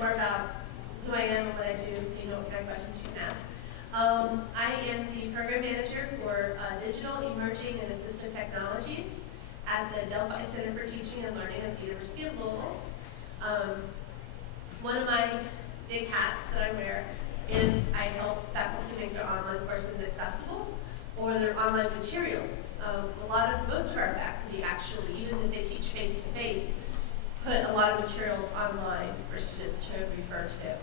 more about who I am and what I do, so you know what kind of questions you can ask. I am the program manager for digital, emerging, and assistive technologies at the Delphi Center for Teaching and Learning at the University of Louisville. One of my big hats that I wear is I help faculty make their online courses accessible or their online materials. Most of our faculty actually, even if they teach face-to-face, put a lot of materials online for students to refer to,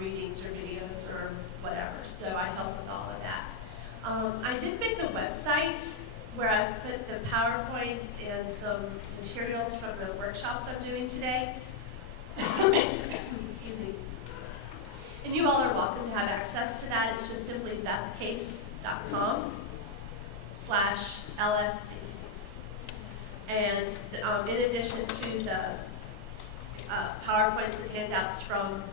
readings or videos or whatever. So I help with all of that. I did make the website where I put the PowerPoints and some materials from the workshops I'm doing today. Excuse me. And you all are welcome to have access to that. It's just simply bethcase.com/LSC. And in addition to the PowerPoints and handouts from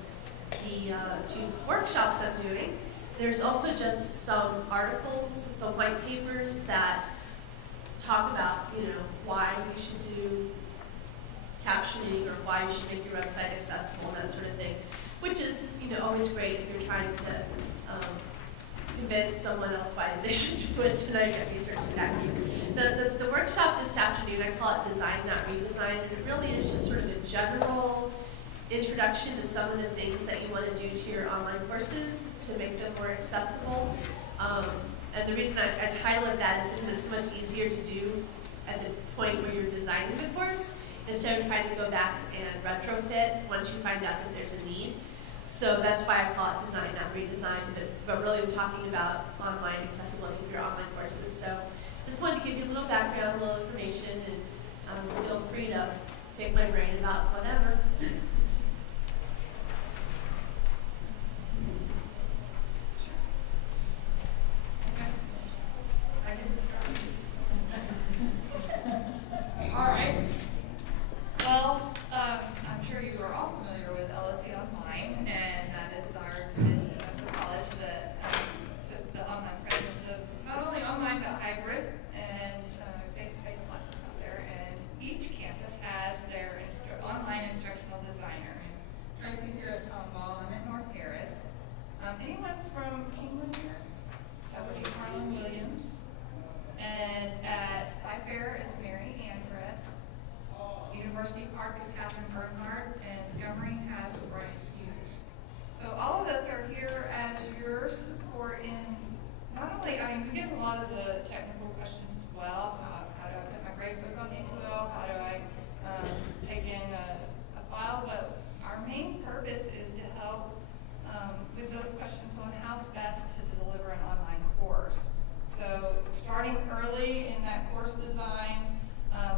the 2 workshops I'm doing, there's also just some articles, some white papers that talk about, why you should do captioning or why you should make your website accessible and that sort of thing, which is, always great if you're trying to convince someone else why they should do it, so now you get research to back you. The workshop this afternoon, I call it Design, Not Redesign, and it really is just sort of a general introduction to some of the things that you want to do to your online courses to make them more accessible. And the reason I titled that is because it's much easier to do at the point where you're designing the course instead of trying to go back and retrofit once you find out that there's a need. So that's why I call it Design, Not Redesign, but really I'm talking about online accessibility of your online courses. So just wanted to give you a little background, a little information, and feel free to pick my brain about whatever. All right. Well, I'm sure you are all familiar with LSC Online, and that is our division of the college that has the online presence of not only online but hybrid and face-to-face classes out there. And each campus has their online instructional designer. Tracy's here at Tomball. I'm at North Harris. Anyone from England here? That would be Harlan Williams. And at Sci-Fair is Mary Andress. University Park is Catherine Bernhardt, and Montgomery has Brian Hughes. So all of us are here as your support in not only, we get a lot of the technical questions as well. How do I put my gradebook on D2L? How do I take in a file? But our main purpose is to help with those questions on how best to deliver an online course. So starting early in that course design,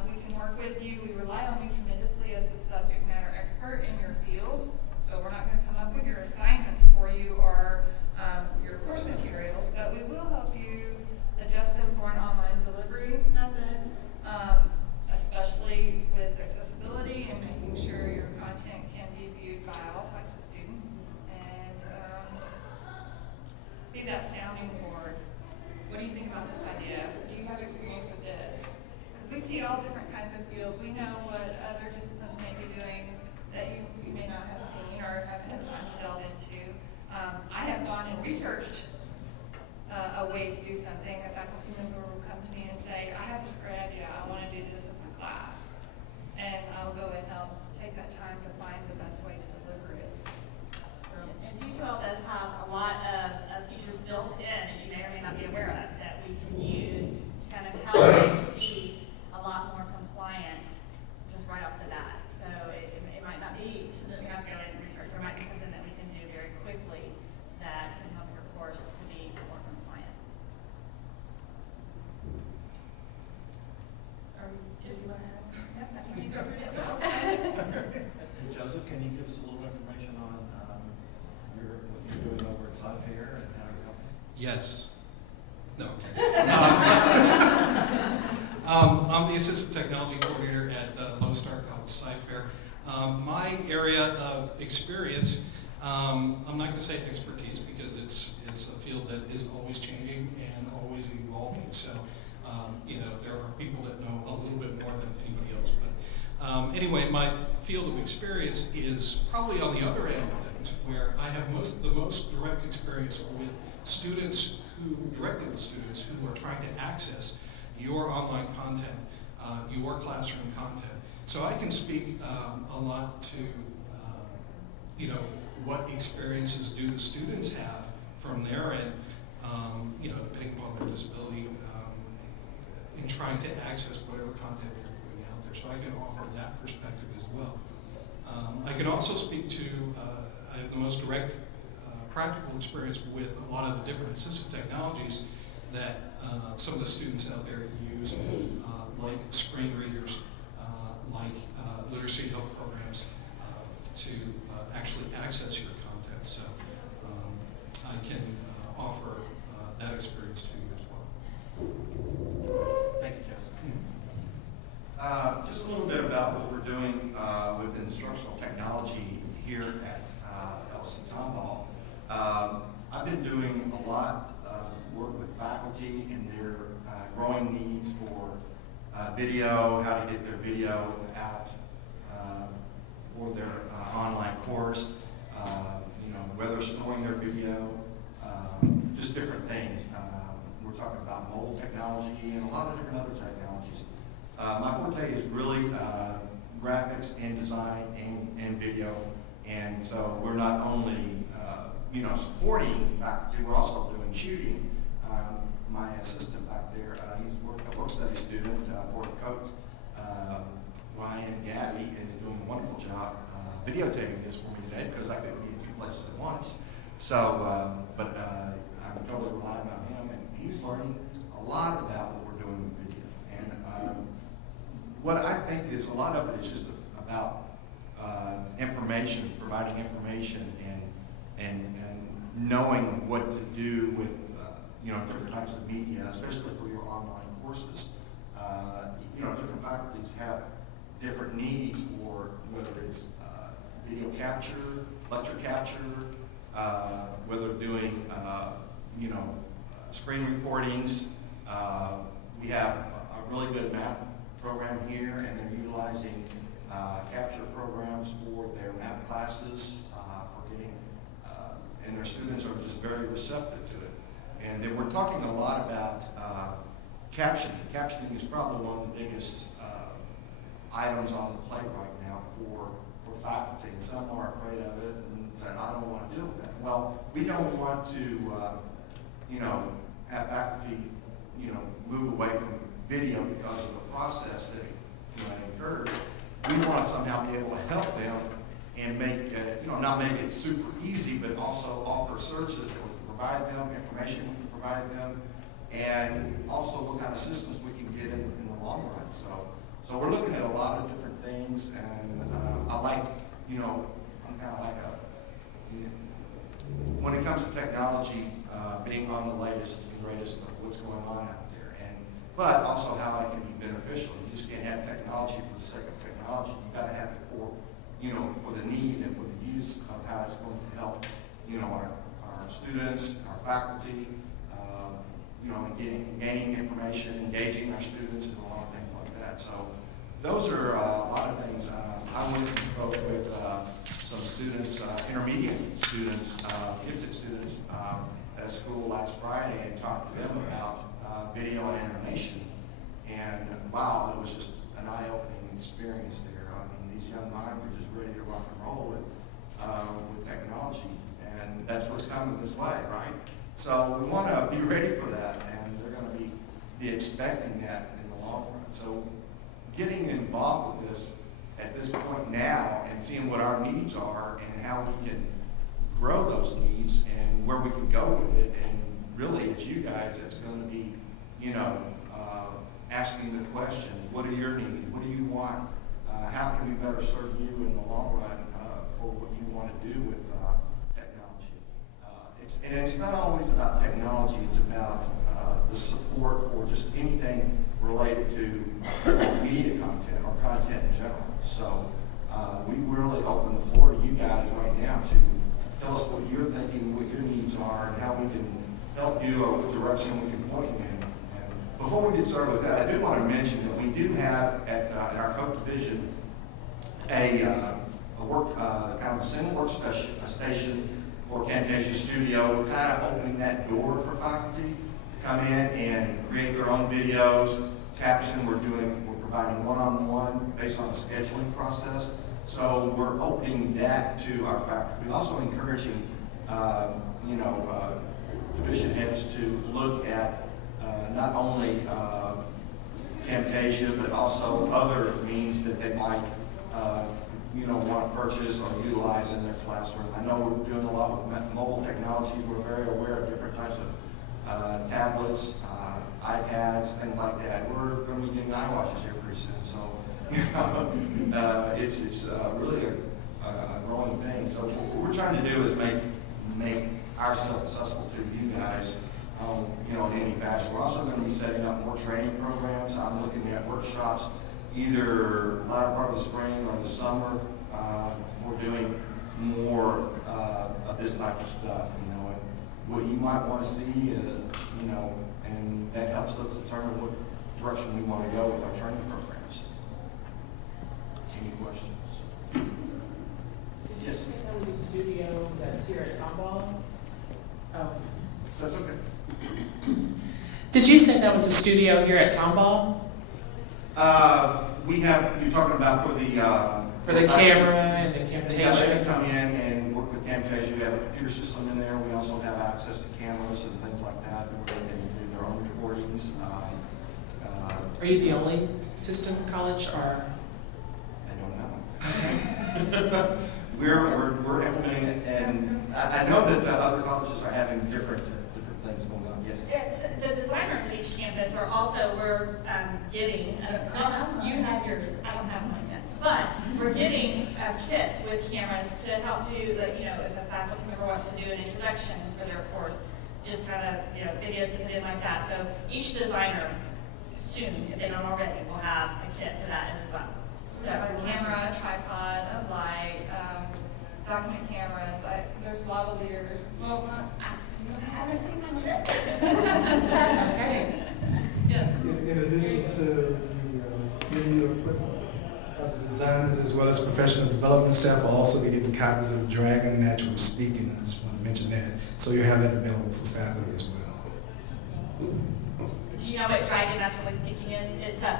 we can work with you. We rely on you tremendously as a subject matter expert in your field. So we're not going to come up with your assignments for you or your course materials, but we will help you adjust them for an online delivery method, especially with accessibility and making sure your content can be viewed by all types of students, and be that sounding board. What do you think about this idea? Do you have experience with this? Because we see all different kinds of fields. We know what other disciplines may be doing that you may not have seen or haven't had time to delve into. I have gone and researched a way to do something. A faculty member will come to me and say, I have this great idea. I want to do this with my class. And I'll go and help take that time to find the best way to deliver it. So. And D2L does have a lot of features built in that you may or may not be aware of that we can use to kind of help things be a lot more compliant just right off the bat. So it might not be something we have to go in and research. There might be something that we can do very quickly that can help your course to be more compliant. Did you want to add? Yep, that's what you covered it. Hey, Joseph, can you give us a little information on what you're doing over at Sci-Fair and how you're helping? Yes. No, okay. I'm the Assistant Technology Coordinator at Lone Star College Sci-Fair. My area of experience, I'm not going to say expertise because it's a field that is always changing and always evolving. So, there are people that know a little bit more than anybody else. But Anyway, my field of experience is probably on the other end of things, where I have the most direct experience with students directly with students who are trying to access your online content, your classroom content. So I can speak a lot to, what experiences do the students have from their end, depending upon their disability, in trying to access whatever content you're putting out there. So I can offer that perspective as well. I can also speak to, I have the most direct practical experience with a lot of the different assistive technologies that some of the students out there use, like screen readers, like literacy help programs, to actually access your content. So I can offer that experience to you as well. Thank you, Jeff. Just a little bit about what we're doing with instructional technology here at LSC-Tomball. I've been doing a lot of work with faculty and their growing needs for video, how to get their video out for their online course, whether storing their video, just different things. We're talking about mobile technology and a lot of different other technologies. My forte is really graphics and design and video, and so we're not only supporting faculty, we're also doing shooting. My assistant back there, he's a work study student for the Coke, Ryan Gaddy, and is doing a wonderful job videotaping this for me today because I couldn't be in two places at once. So, but I'm totally relying on him, and he's learning a lot about what we're doing with video. And what I think is a lot of it is just about information, providing information, and knowing what to do with different types of media, especially for your online courses. Different faculties have different needs for whether it's video capture, lecture capture, whether doing screen recordings. We have a really good math program here, and they're utilizing capture programs for their math classes, for getting, and their students are just very receptive to it. And then we're talking a lot about captioning. Captioning is probably one of the biggest items on the plate right now for faculty, and some are afraid of it and say, I don't want to deal with that. Well, we don't want to, have faculty, move away from video because of the process that occurs. We want to somehow be able to help them and make, not make it super easy, but also offer services that we can provide them, information we can provide them, and also what kind of systems we can get in the long run. So we're looking at a lot of different things, and I like, I'm kind of like when it comes to technology, being on the latest and greatest of what's going on out there, but also how it can be beneficial. You just can't have technology for the sake of technology. You got to have it for, for the need and for the use of how it's going to help, our students, our faculty, and gaining information, engaging our students, and a lot of things like that. So those are a lot of things. I went and spoke with some students, intermediate students, gifted students at school last Friday, and talked to them about video and animation. And wow, it was just an eye-opening experience there. I mean, these young minds are just ready to rock and roll with technology, and that's what's coming this way, right? So we want to be ready for that, and they're going to be expecting that in the long run. So getting involved with this at this point now and seeing what our needs are and how we can grow those needs and where we can go with it, and really it's you guys that's going to be, asking the question, what are your needs? What do you want? How can we better serve you in the long run for what you want to do with technology? And it's not always about technology, it's about the support for just anything related to media content or content in general. So we really open the floor to you guys right now to tell us what you're thinking, what your needs are, and how we can help you or what direction we can point you in. And before we get started with that, I do want to mention that we do have at our Coke Division a work, kind of a single workstation for Camtasia Studio. We're kind of opening that door for faculty to come in and create their own videos, caption. We're providing one-on-one based on a scheduling process. So we're opening that to our faculty. We're also encouraging, division heads to look at not only Camtasia, but also other means that they might, want to purchase or utilize in their classroom. I know we're doing a lot with mobile technologies. We're very aware of different types of tablets, iPads, things like that. We're going to be getting iWatches here pretty soon. So, it's really a growing thing. So what we're trying to do is make ourselves accessible to you guys, in any fashion. We're also going to be setting up more training programs. I'm looking at workshops either latter part of the spring or the summer for doing more of this type of stuff, and what you might want to see, and that helps us determine what direction we want to go with our training programs. Any questions? Did you say that was a studio that's here at Tomball? Oh. That's okay. Did you say that was a studio here at Tomball? You're talking about for the camera and the Yeah, they Camtasia? can come in and work with Camtasia. We have a computer system in there. We also have access to cameras and things like that where they can do their own recordings. Are you the only system college, or? I don't know. We're implementing it, and I know that the other colleges are having different things going on. Yes. It's, the designers at each campus are also, we're getting, you have yours, I don't have mine yet, but we're getting kits with cameras to help do the, if a faculty member wants to do an introduction for their course, just kind of, videos to put in like that. So each designer soon, if they don't already, will have a kit for that as well. So, A camera, a tripod, a light, document cameras, there's lavaliers. Well, I haven't seen my kit. Okay. Yeah. In addition to the video equipment, the designers as well as professional development staff will also be getting copies of Dragon Natural Speaking. I just want to mention that. So you have that available for faculty as well. Do you know what Dragon Naturally Speaking is? It's a, I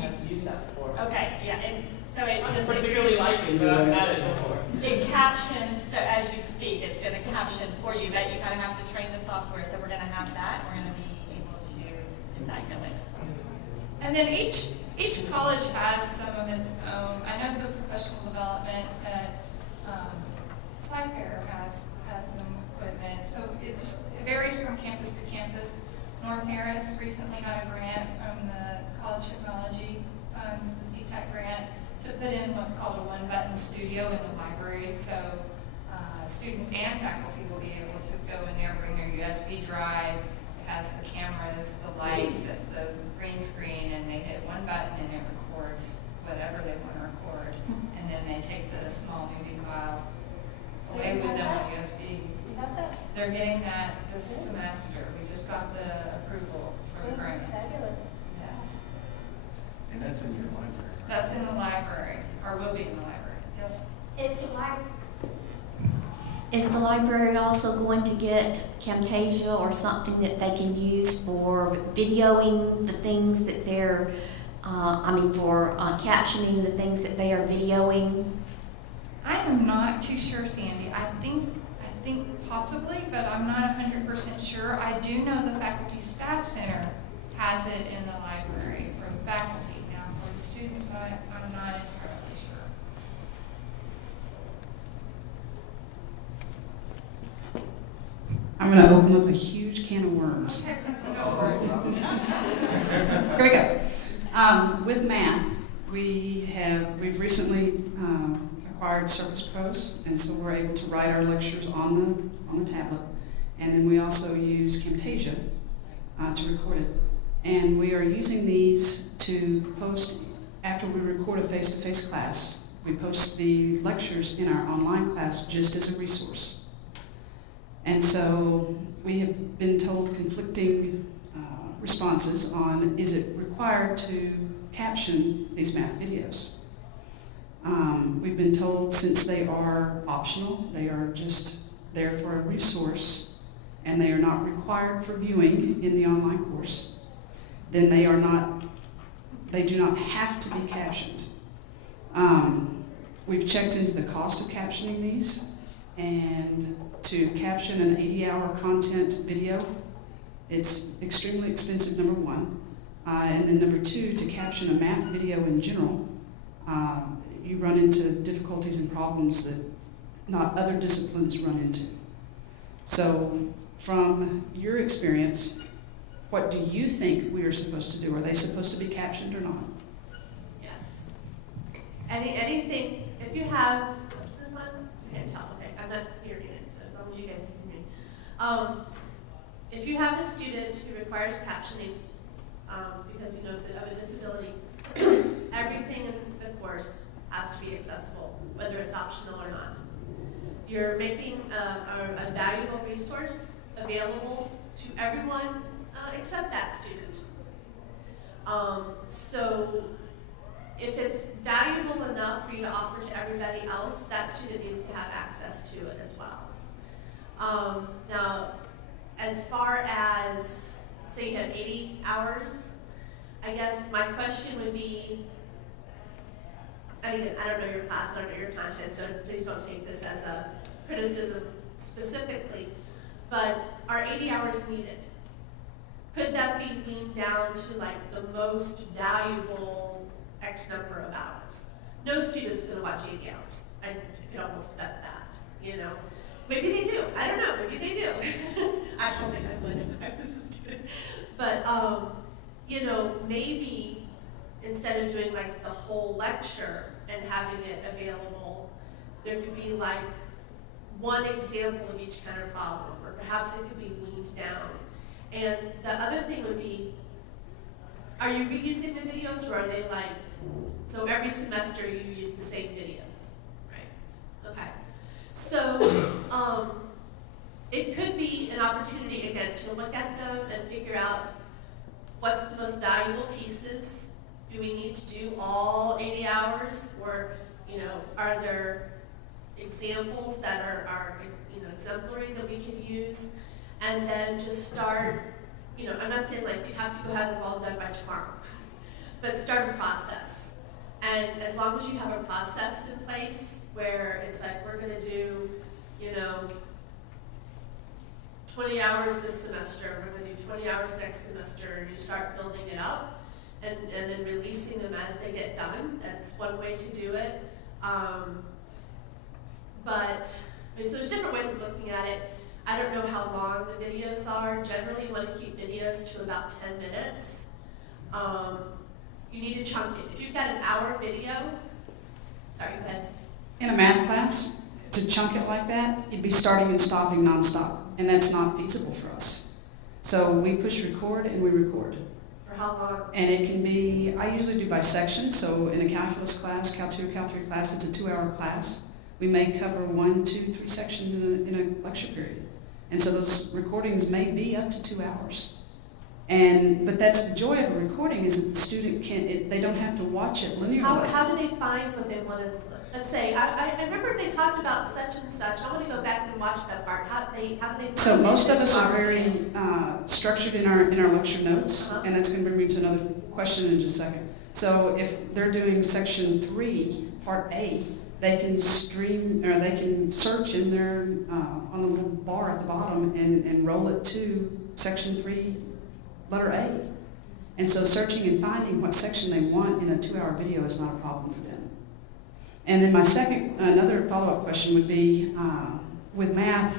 have to use that before. okay, yeah, and so it's I'm just. particularly like it, but I've had it before. It captions, so as you speak, it's gonna caption for you, but you kind of have to train the software, so we're gonna have that, we're gonna be able to get that going as well. And then each college has some of its own. I know the professional development at Sci-Fair has some equipment. So it varies from campus to campus. North Harris recently got a grant from the College Technology Funds, the CTEC grant, to put in what's called a one-button studio in the library. So students and faculty will be able to go in there, bring their USB drive. It has the cameras, the lights, the green screen, and they hit one button and it records whatever they want to record. And then they take the small movie file away with them on USB. You have that? They're getting that this semester. We just got the approval for the grant. Fabulous. Yes. And that's in your library. That's in the library, or will be in the library. Yes. Is the library also going to get Camtasia or something that they can use for videoing the things that they're, for captioning the things that they are videoing? I am not too sure, Sandy. I think possibly, but I'm not 100% sure. I do know the Faculty Staff Center has it in the library for the faculty. Now, for the students, I'm not entirely sure. I'm going to open up a huge can of worms. Okay, go for it. Here we go. With math, we've recently acquired Surface Pros, and so we're able to write our lectures on the tablet, and then we also use Camtasia to record it. And we are using these to post after we record a face-to-face class. We post the lectures in our online class just as a resource. And so we have been told conflicting responses on, is it required to caption these math videos? We've been told since they are optional, they are just there for a resource, and they are not required for viewing in the online course, then they do not have to be captioned. We've checked into the cost of captioning these, and to caption an 80-hour content video, it's extremely expensive, number one. And then number two, to caption a math video in general, you run into difficulties and problems that not other disciplines run into. So from your experience, what do you think we are supposed to do? Are they supposed to be captioned or not? Yes. Anything, if you have, what's this one? I can't tell, okay, I'm not hearing it, so as long as you guys can hear me. If you have a student who requires captioning, because you know of a disability, everything in the course has to be accessible, whether it's optional or not. You're making a valuable resource available to everyone except that student. So if it's valuable enough for you to offer to everybody else, that student needs to have access to it as well. Now, as far as, say you have 80 hours, I guess my question would be, I don't know your class, I don't know your content, so please don't take this as a criticism specifically, but are 80 hours needed? Could that be weaned down to like the most valuable X number of hours? No student's gonna watch 80 hours. I could almost bet that, you know? Maybe they do, I don't know, maybe they do. I don't think I would if I was a student. But, you know, maybe instead of doing like the whole lecture and having it available, there could be like one example of each kind of problem, or perhaps it could be weaned down. And the other thing would be, are you reusing the videos, or are they like, so every semester you use the same videos, right? Okay. So it could be an opportunity, again, to look at them and figure out what's the most valuable pieces. Do we need to do all 80 hours, or, you know, are there examples that are you know, exemplary that we could use? And then just start, you know, I'm not saying like you have to go have them all done by tomorrow, but start a process. And as long as you have a process in place where it's like, we're gonna do, you know, 20 hours this semester, we're gonna do 20 hours next semester, and you start building it up and then releasing them as they get done. That's one way to do it. But, I mean, so there's different ways of looking at it. I don't know how long the videos are. Generally, you want to keep videos to about 10 minutes. You need to chunk it. If you've got an hour video, sorry, go ahead. In a math class, to chunk it like that, you'd be starting and stopping nonstop, and that's not feasible for us. So we push record and we record. For how long? And it can be, I usually do by section, so in a calculus class, Cal 2, Cal 3 class, it's a 2-hour class. We may cover 1, 2, 3 sections in a lecture period. And so those recordings may be up to 2 hours. But that's the joy of a recording, is that the student they don't have to watch it linearly. How do they find what they want to, let's say, I remember they talked about such and such. I want to go back and watch that part. How do they find So most it? of us are very structured in our lecture notes, and that's going to bring me to another question in just a second. So if they're doing section 3, part A, they can stream, or they can search in their, on the little bar at the bottom and roll it to section 3, letter A. And so searching and finding what section they want in a 2-hour video is not a problem for them. And then my another follow-up question would be, with math,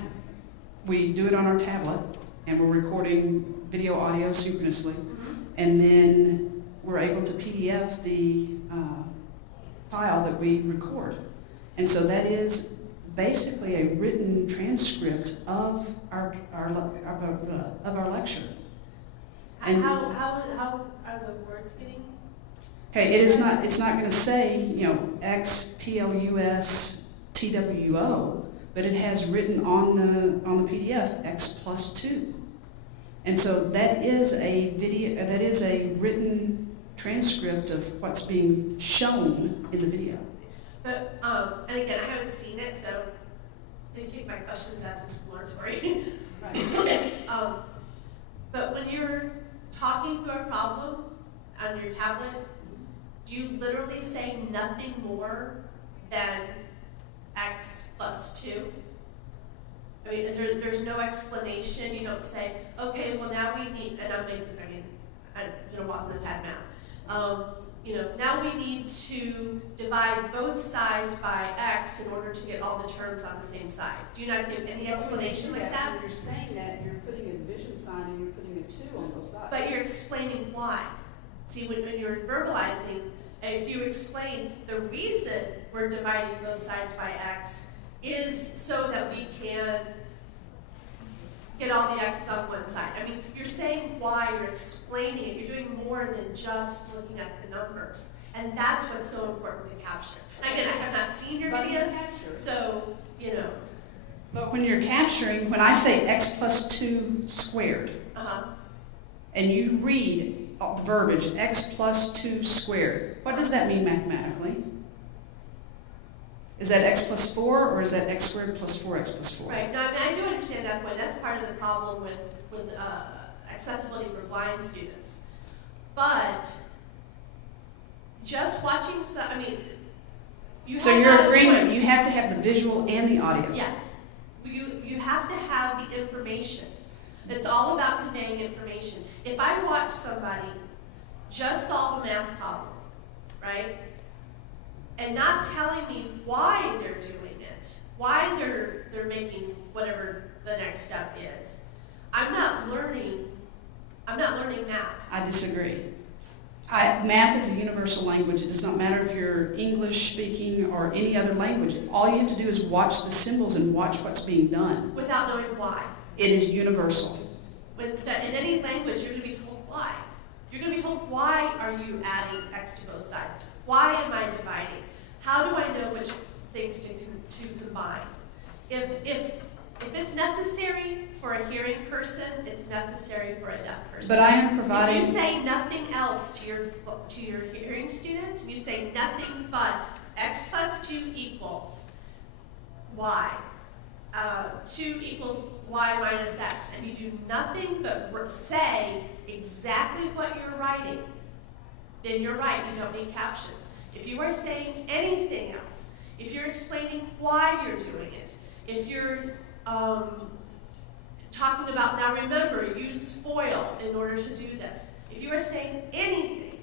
we do it on our tablet, and we're recording video, audio synchronously, and then we're able to PDF the file that we record. And so that is basically a written transcript of our lecture. And how are the words getting? Okay, it's not going to say, you know, X Plus TWO, but it has written on the PDF X plus 2. And so that is a video, that is a written transcript of what's being shown in the video. But, and again, I haven't seen it, so please take my questions as exploratory. Right. But when you're talking through a problem on your tablet, do you literally say nothing more than x plus 2? I mean, there's no explanation. You don't say, okay, well now we need, and I'm gonna walk through the pad math. Now we need to divide both sides by x in order to get all the terms on the same side. Do you not give any explanation like that? When you're saying that, you're putting a division sign and you're putting a 2 on both sides. But you're explaining why. See, when you're verbalizing, if you explain the reason we're dividing both sides by x is so that we can get all the x's on one side. I mean, you're saying why, you're explaining it, you're doing more than just looking at the numbers. And that's what's so important to capture. And again, I have not seen your videos, so, But when you're capturing, when I say x plus 2 squared, and you read the verbiage, x plus 2 squared, what does that mean mathematically? Is that x plus 4, or is that x squared plus 4x plus 4? Right. No, I mean, I do understand that point. That's part of the problem with accessibility for blind students. But just watching, So your agreement, you have to have the visual and the audio. Yeah. You have to have the information. It's all about conveying information. If I watch somebody just solve a math problem, right? And not telling me why they're doing it, why they're making whatever the next step is, I'm not learning math. I disagree. Math is a universal language. It does not matter if you're English speaking or any other language. All you have to do is watch the symbols and watch what's being done. Without knowing why. It is universal. In any language, you're going to be told why. You're going to be told, why are you adding x to both sides? Why am I dividing? How do I know which things to combine? If it's necessary for a hearing person, it's necessary for a deaf person. But I am providing... If you say nothing else to your hearing students, and you say nothing but x plus 2 equals y, 2 equals y minus x, and you do nothing but say exactly what you're writing, then you're right, you don't need captions. If you are saying anything else, if you're explaining why you're doing it, if you're talking about, now remember, use FOIL in order to do this. If you are saying anything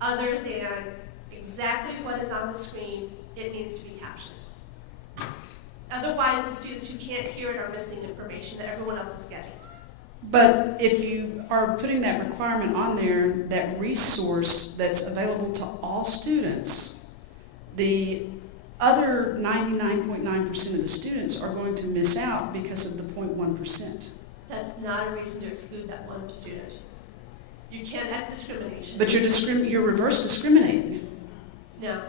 other than exactly what is on the screen, it needs to be captioned. Otherwise, the students who can't hear it are missing information that everyone else is getting. But if you are putting that requirement on there, that resource that's available to all students, the other 99.9% of the students are going to miss out because of the 0.1%. That's not a reason to exclude that one student. You can't, that's discrimination. But you're reverse discriminating. No.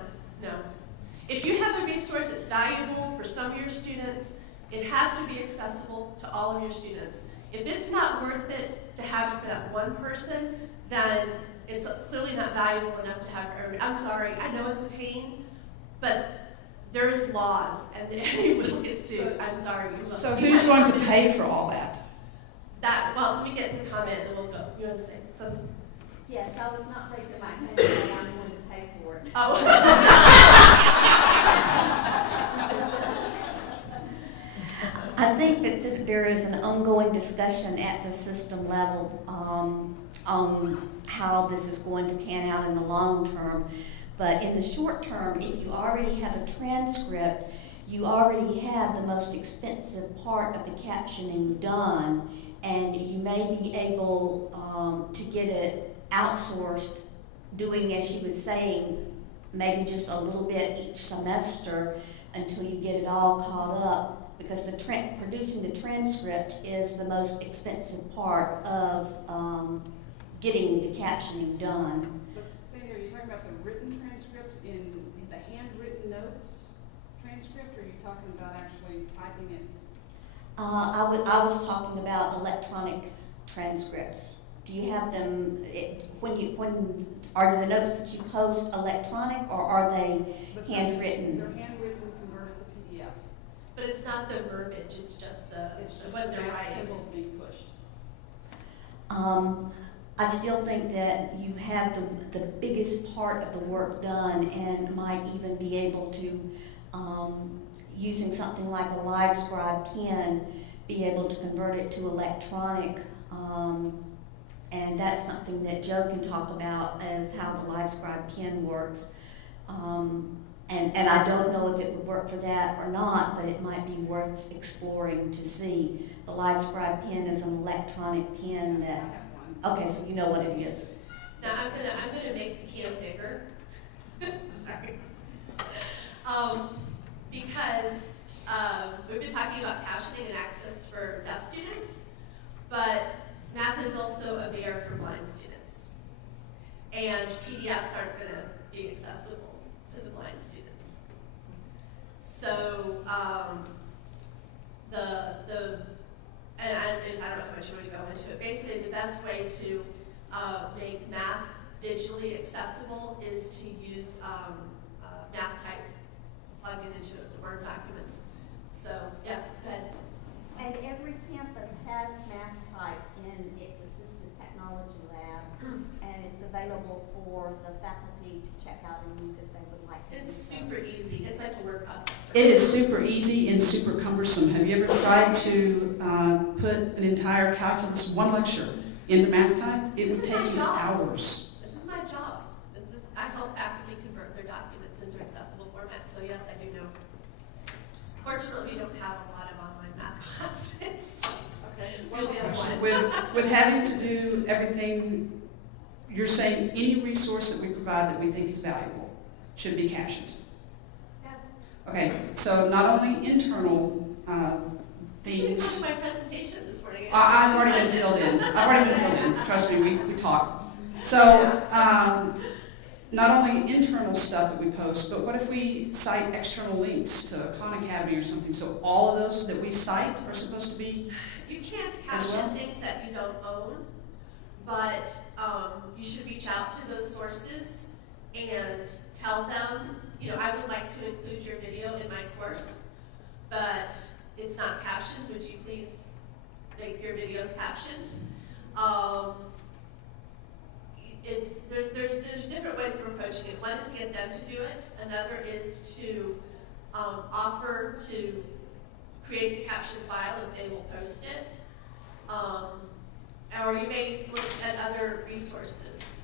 If you have a resource that's valuable for some of your students, it has to be accessible to all of your students. If it's not worth it to have it for that one person, then it's clearly not valuable enough to have for everybody. I'm sorry, I know it's a pain, but there's laws, and you will get sued. I'm sorry. You will. So who's going to pay for all that? Well, let me get the comment, and then we'll go. You want to say something? Yes, I was not raising my hand, but I'm going to pay for it. Oh. I think that there is an ongoing discussion at the system level on how this is going to pan out in the long term. But in the short term, if you already have a transcript, you already have the most expensive part of the captioning done, and you may be able to get it outsourced, doing, as she was saying, maybe just a little bit each semester until you get it all caught up, because producing the transcript is the most expensive part of getting the captioning done. But Sandy, are you talking about the written transcript in the handwritten notes transcript, or are you talking about actually typing it? I was talking about electronic transcripts. do you have them, are the notes that you post electronic, or are they But handwritten? They're handwritten and converted to PDF. But it's not the verbiage, it's just It's just what they're math writing. symbols being pushed. I still think that you have the biggest part of the work done, and might even be able to, using something like a LiveScribe pen, be able to convert it to electronic. And that's something that Joe can talk about, as how the LiveScribe pen works. And I don't know if it would work for that or not, but it might be worth exploring to see. The LiveScribe pen is an electronic pen I that, have one. okay, so you know what it is. Now, I'm gonna make the can bigger. Sorry. Because, we've been talking about captioning and access for deaf students, but math is also a barrier for blind students. And PDFs aren't gonna be accessible to the blind students. So, and I don't know how much you want to go into it. Basically, the best way to make math digitally accessible is to use math type, plug it into the Word documents. So, yeah, go ahead. And every campus has math type in its assistive technology lab, and it's available for the faculty to check out and use if they would like to. It's do so. super easy. It's like a word processor. It is super easy and super cumbersome. Have you ever tried to put an entire calculus, one lecture, into math type? It would This is take my you job. hours. This is my job. I help faculty convert their documents into accessible format, so yes, I do know. Fortunately, we don't have a lot of online math classes. Okay. We'll be able to- With having to do everything, you're saying any resource that we provide that we think is valuable should be captioned. Yes. Okay, so not only internal You should things. come to my presentation this morning. I've already been filled in. Trust me, we talk. So, not only internal stuff that we post, but what if we cite external links to Khan Academy or something? So all of those that we cite are supposed to be, You can't As caption well? things that you don't own, but you should reach out to those sources and tell them, I would like to include your video in my course, but it's not captioned. Would you please make your videos captioned? There's different ways of approaching it. One is to get them to do it. Another is to offer to create the caption file if they will post it. Or you may look at other resources.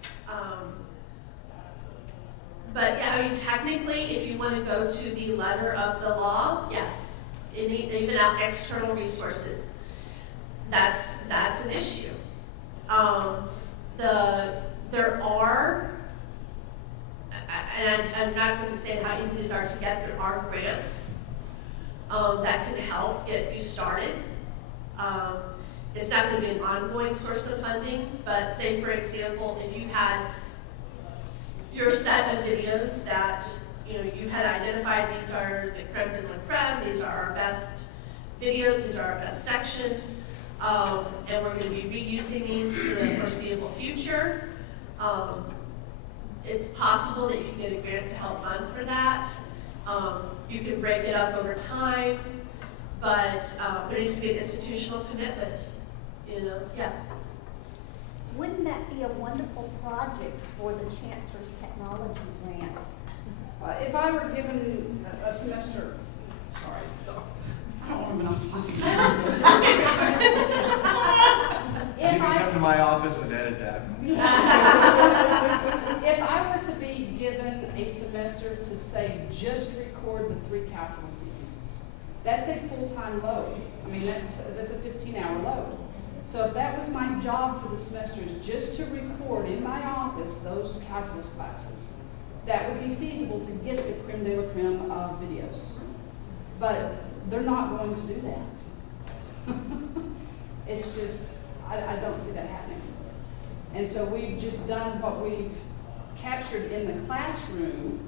But yeah, technically, if you want to go to the letter of the law, yes, even out external resources, that's an issue. There are, and I'm not going to say how easy these are to get, there are grants that can help get you started. It's not going to be an ongoing source of funding, but say, for example, if you had your set of videos that you had identified, these are the creme de la creme, these are our best videos, these are our best sections, and we're going to be reusing these for the foreseeable future. It's possible that you can get a grant to help fund for that. You can break it up over time, but there needs to be an institutional commitment. Yeah. Wouldn't that be a wonderful project for the Chancellor's Technology Grant? if I were given a semester, sorry, so, I don't want to monopolize. You can come to my office and edit that. If I were to be given a semester to say, just record the 3 calculus sequences, that's a full-time load. I mean, that's a 15-hour load. So if that was my job for the semester, is just to record in my office those calculus classes, that would be feasible to get the creme de la creme of videos. But they're not going to do that. It's just, I don't see that happening. And so we've just done what we've captured in the classroom.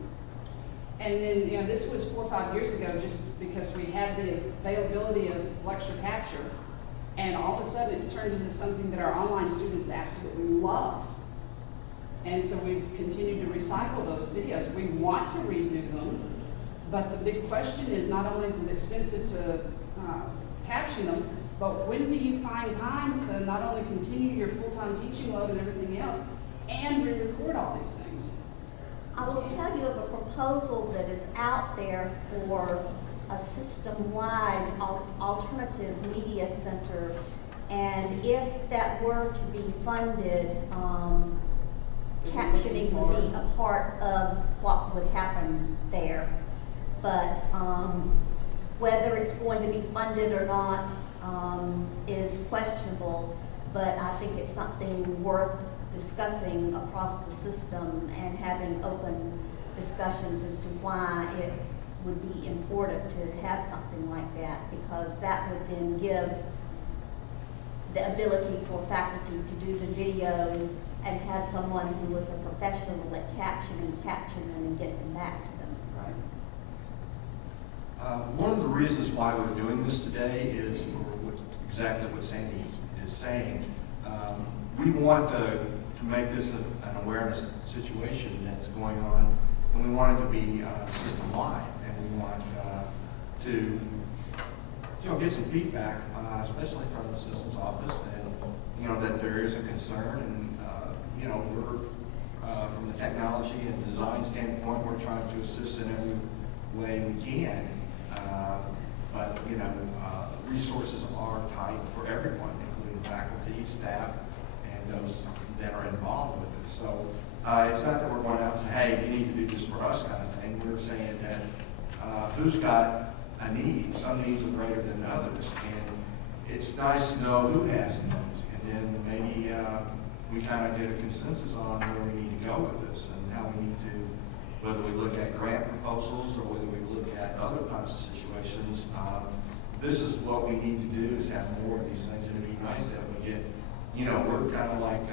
And then, this was 4 or 5 years ago, just because we had the availability of lecture capture. And all of a sudden, it's turned into something that our online students absolutely love. And so we've continued to recycle those videos. We want to redo them, but the big question is not only is it expensive to caption them, but when do you find time to not only continue your full-time teaching load and everything else, and re-record all these things? I will tell you of a proposal that is out there for a system-wide alternative media center, and if that were to be funded, captioning would be a part of what would happen there. But whether it's going to be funded or not is questionable, but I think it's something worth discussing across the system and having open discussions as to why it would be important to have something like that, because that would then give the ability for faculty to do the videos and have someone who was a professional at caption them and get them back to them. One of the reasons why we're doing this today is for exactly what Sandy is saying. We want to make this an awareness situation that's going on, and we want it to be system-wide, and we want to get some feedback, especially from the systems office, and that there is a concern, and we're from the technology and design standpoint, we're trying to assist in every way we can. But resources are tight for everyone, including faculty, staff, and those that are involved with it. So it's not that we're going out and say, hey, you need to do this for us kind of thing. We're saying that who's got a need? Some needs are greater than others. And it's nice to know who has needs. And then maybe we kind of get a consensus on where we need to go with this and how we need to, whether we look at grant proposals or whether we look at other types of situations. This is what we need to do, is have more of these things. And it'd be nice that we get, we're kind of like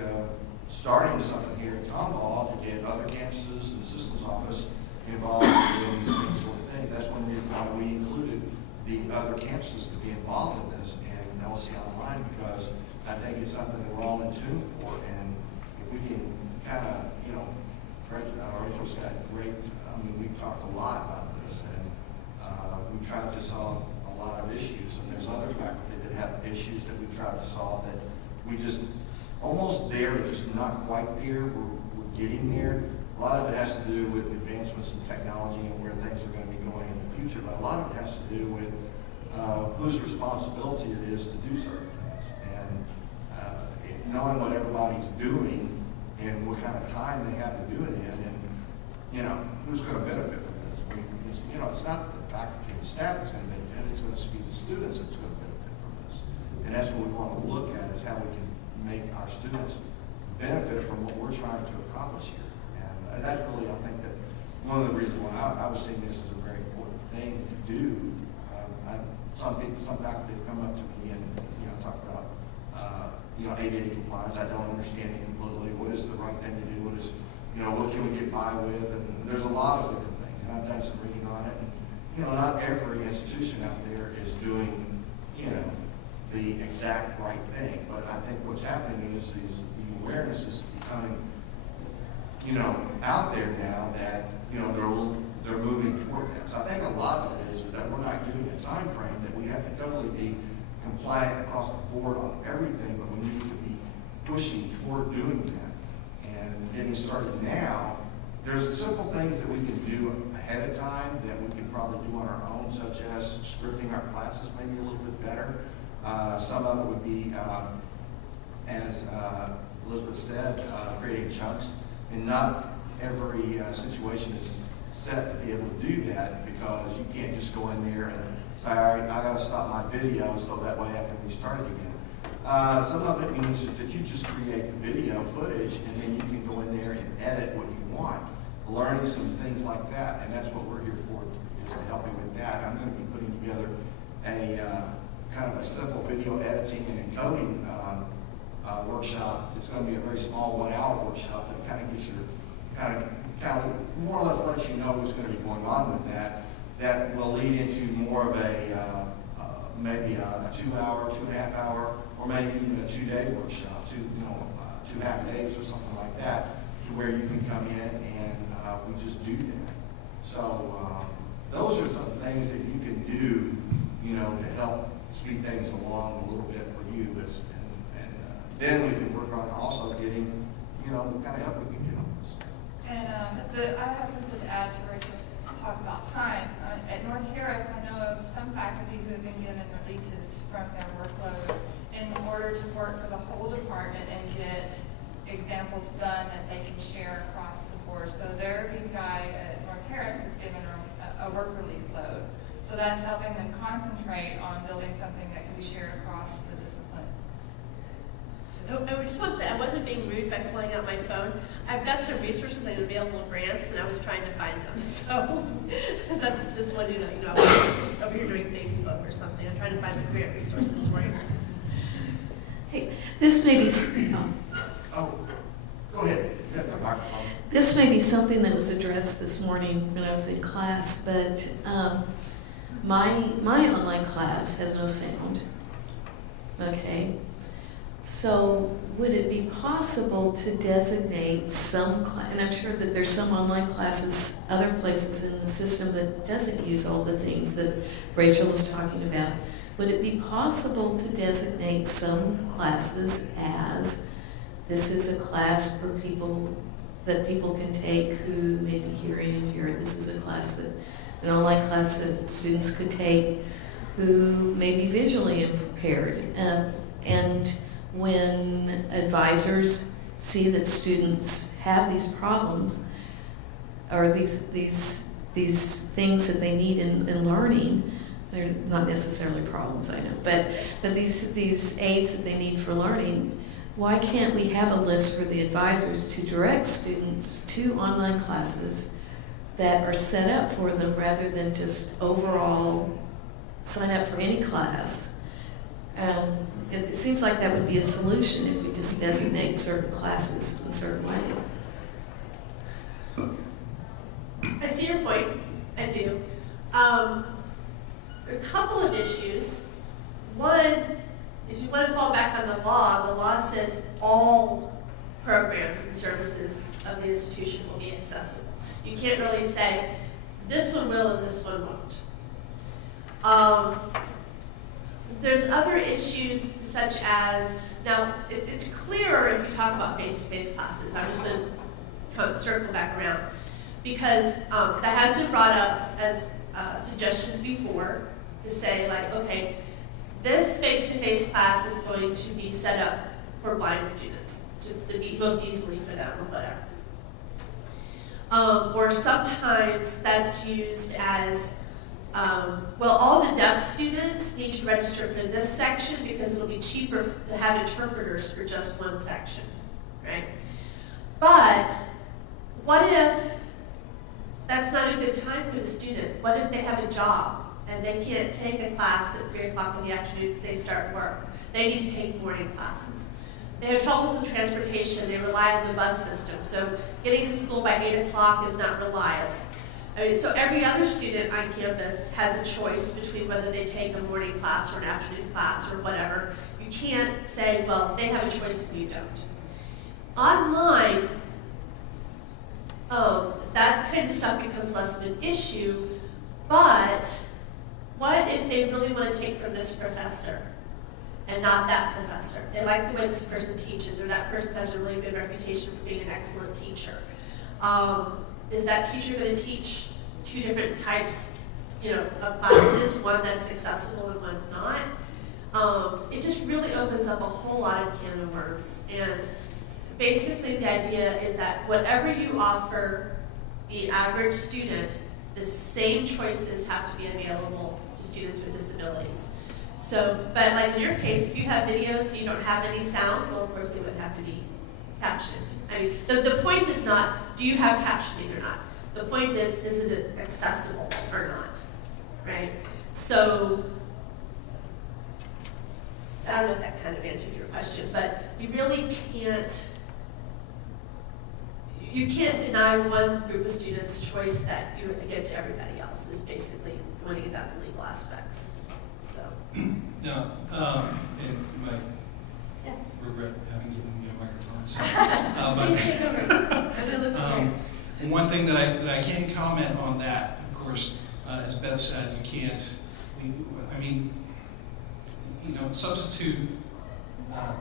starting something here at Tomball to get other campuses and the systems office involved in these sort of things. That's one reason why we included the other campuses to be involved in this and LC Online, because I think it's something that we're all in tune for. And if we can kind of, Rachel's got great, we've talked a lot about this, and we've tried to solve a lot of issues, and there's other faculty that have issues that we've tried to solve that we just almost there, but just not quite there. We're getting there. A lot of it has to do with advancements in technology and where things are going to be going in the future, but a lot of it has to do with whose responsibility it is to do certain things, and knowing what everybody's doing and what kind of time they have to do it in, and who's going to benefit from this. It's not the faculty and staff that's going to benefit, it's going to be the students that's going to benefit from this. And that's what we want to look at, is how we can make our students benefit from what we're trying to accomplish here. And that's really, I think, that one of the reasons why I was seeing this as a very important thing to do. Some faculty have come up to me and talk about ADA compliance. I don't understand it completely. What is the right thing to do? What is what can we get by with? And there's a lot of different things. And I've done some reading on it. And not every institution out there is doing the exact right thing. But I think what's happening is the awareness is becoming out there now that they're moving toward that. So I think a lot of it is that we're not giving a time frame that we have to totally be compliant across the board on everything, but we need to be pushing toward doing that. And getting started now, there's simple things that we can do ahead of time that we can probably do on our own, such as scripting our classes maybe a little bit better. Some of it would be, as Elizabeth said, creating chunks. And not every situation is set to be able to do that, because you can't just go in there and say, all right, I got to stop my video so that way I can restart it again. Some of it means that you just create the video footage and then you can go in there and edit what you want, learning some things like that. And that's what we're here for, is to help you with that. I'm going to be putting together a kind of a simple video editing and encoding workshop. It's going to be a very small 1-hour workshop that kind of gives you kind of more or less lets you know what's going to be going on with that. That will lead into more of a maybe a 2-hour, 2.5 hour, or maybe even a 2-day workshop, 2 half days or something like that, to where you can come in and we just do that. So those are some things that you can do, to help speed things along a little bit for you. And then we can work on also getting, what kind of help we can get on this. And I have something to add to Rachel's talk about time. At North Harris, I know of some faculty who have been given releases from their workload in order to work for the whole department and get examples done that they can share across the board. So their guy at North Harris was given a work release load. So that's helping them concentrate on building something that can be shared across the discipline. I just want to say, I wasn't being rude by pulling out my phone. I've got some resources and available grants, and I was trying to find them. So that's just one, I was just over here doing Facebook or something. I'm trying to find the grant resources for you. Hey, this may be, Oh, go ahead. You got the microphone. this may be something that was addressed this morning when I was in class, but my online class has no sound. Okay? So would it be possible to designate some class, and I'm sure that there's some online classes, other places in the system that doesn't use all the things that Rachel was talking about. Would it be possible to designate some classes as this is a class for people that people can take who may be hearing impaired. This is a class an online class that students could take who may be visually impaired. And when advisors see that students have these problems or these things that they need in learning, they're not necessarily problems, I know, but these aids that they need for learning, why can't we have a list for the advisors to direct students to online classes that are set up for them rather than just overall sign up for any class? It seems like that would be a solution if we just designate certain classes in certain ways. I see your point. I do. A couple of issues. One, if you want to fall back on the law says all programs and services of the institution will be accessible. You can't really say this one will and this one won't. There's other issues such as, now it's clearer if you talk about face-to-face classes. I'm just going to circle back around because that has been brought up as suggestions before to say like, okay, this face-to-face class is going to be set up for blind students to be most easily for them or whatever. Or sometimes that's used as, well, all the deaf students need to register for this section because it'll be cheaper to have interpreters for just one section, right? But what if that's not a good time for the student? What if they have a job and they can't take a class at 3 o'clock in the afternoon because they start work? They need to take morning classes. They have troubles with transportation. They rely on the bus system. So getting to school by 8 o'clock is not reliable. I mean, so every other student on campus has a choice between whether they take a morning class or an afternoon class or whatever. You can't say, well, they have a choice and you don't. Online, that kind of stuff becomes less of an issue, but what if they really want to take from this professor and not that professor? They like the way this person teaches, or that person has a really good reputation for being an excellent teacher. Is that teacher going to teach 2 different types, of classes, one that's accessible and one's not? It just really opens up a whole lot of can of worms. And basically the idea is that whatever you offer the average student, the same choices have to be available to students with disabilities. So, but like in your case, if you have videos so you don't have any sound, well, of course they would have to be captioned. I mean, the point is not, do you have captioning or not? The point is it accessible or not, right? So, I don't know if that kind of answered your question, but you really can't deny one group of students choice that you give to everybody else, is basically pointing at that in legal aspects. so. Now, and you might Yeah. regret having given me a microphone. So, Please take over. I'm gonna look for it. and one thing that I can comment on that, of course, as Beth said, you can't, I mean, you know, substitute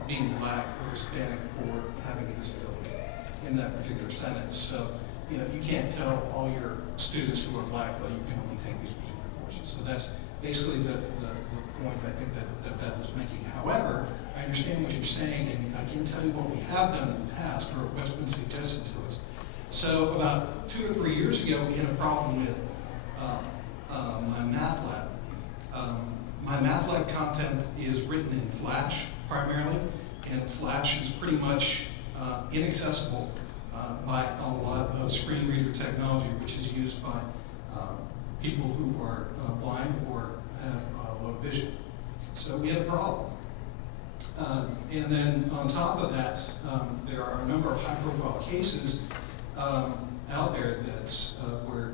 being black or Hispanic for having a disability in that particular sentence. So, you know, you can't tell all your students who are black, well, you can only take these particular courses. So that's basically the point I think that Beth was making. However, I understand what you're saying, and I can tell you what we have done in the past, or what's been suggested to us. So about 2 or 3 years ago, we had a problem with my math lab. My math lab content is written in Flash primarily, and Flash is pretty much inaccessible by a lot of screen reader technology, which is used by people who are blind or have low vision. So we had a problem. And then on top of that, there are a number of high-profile cases out there that's where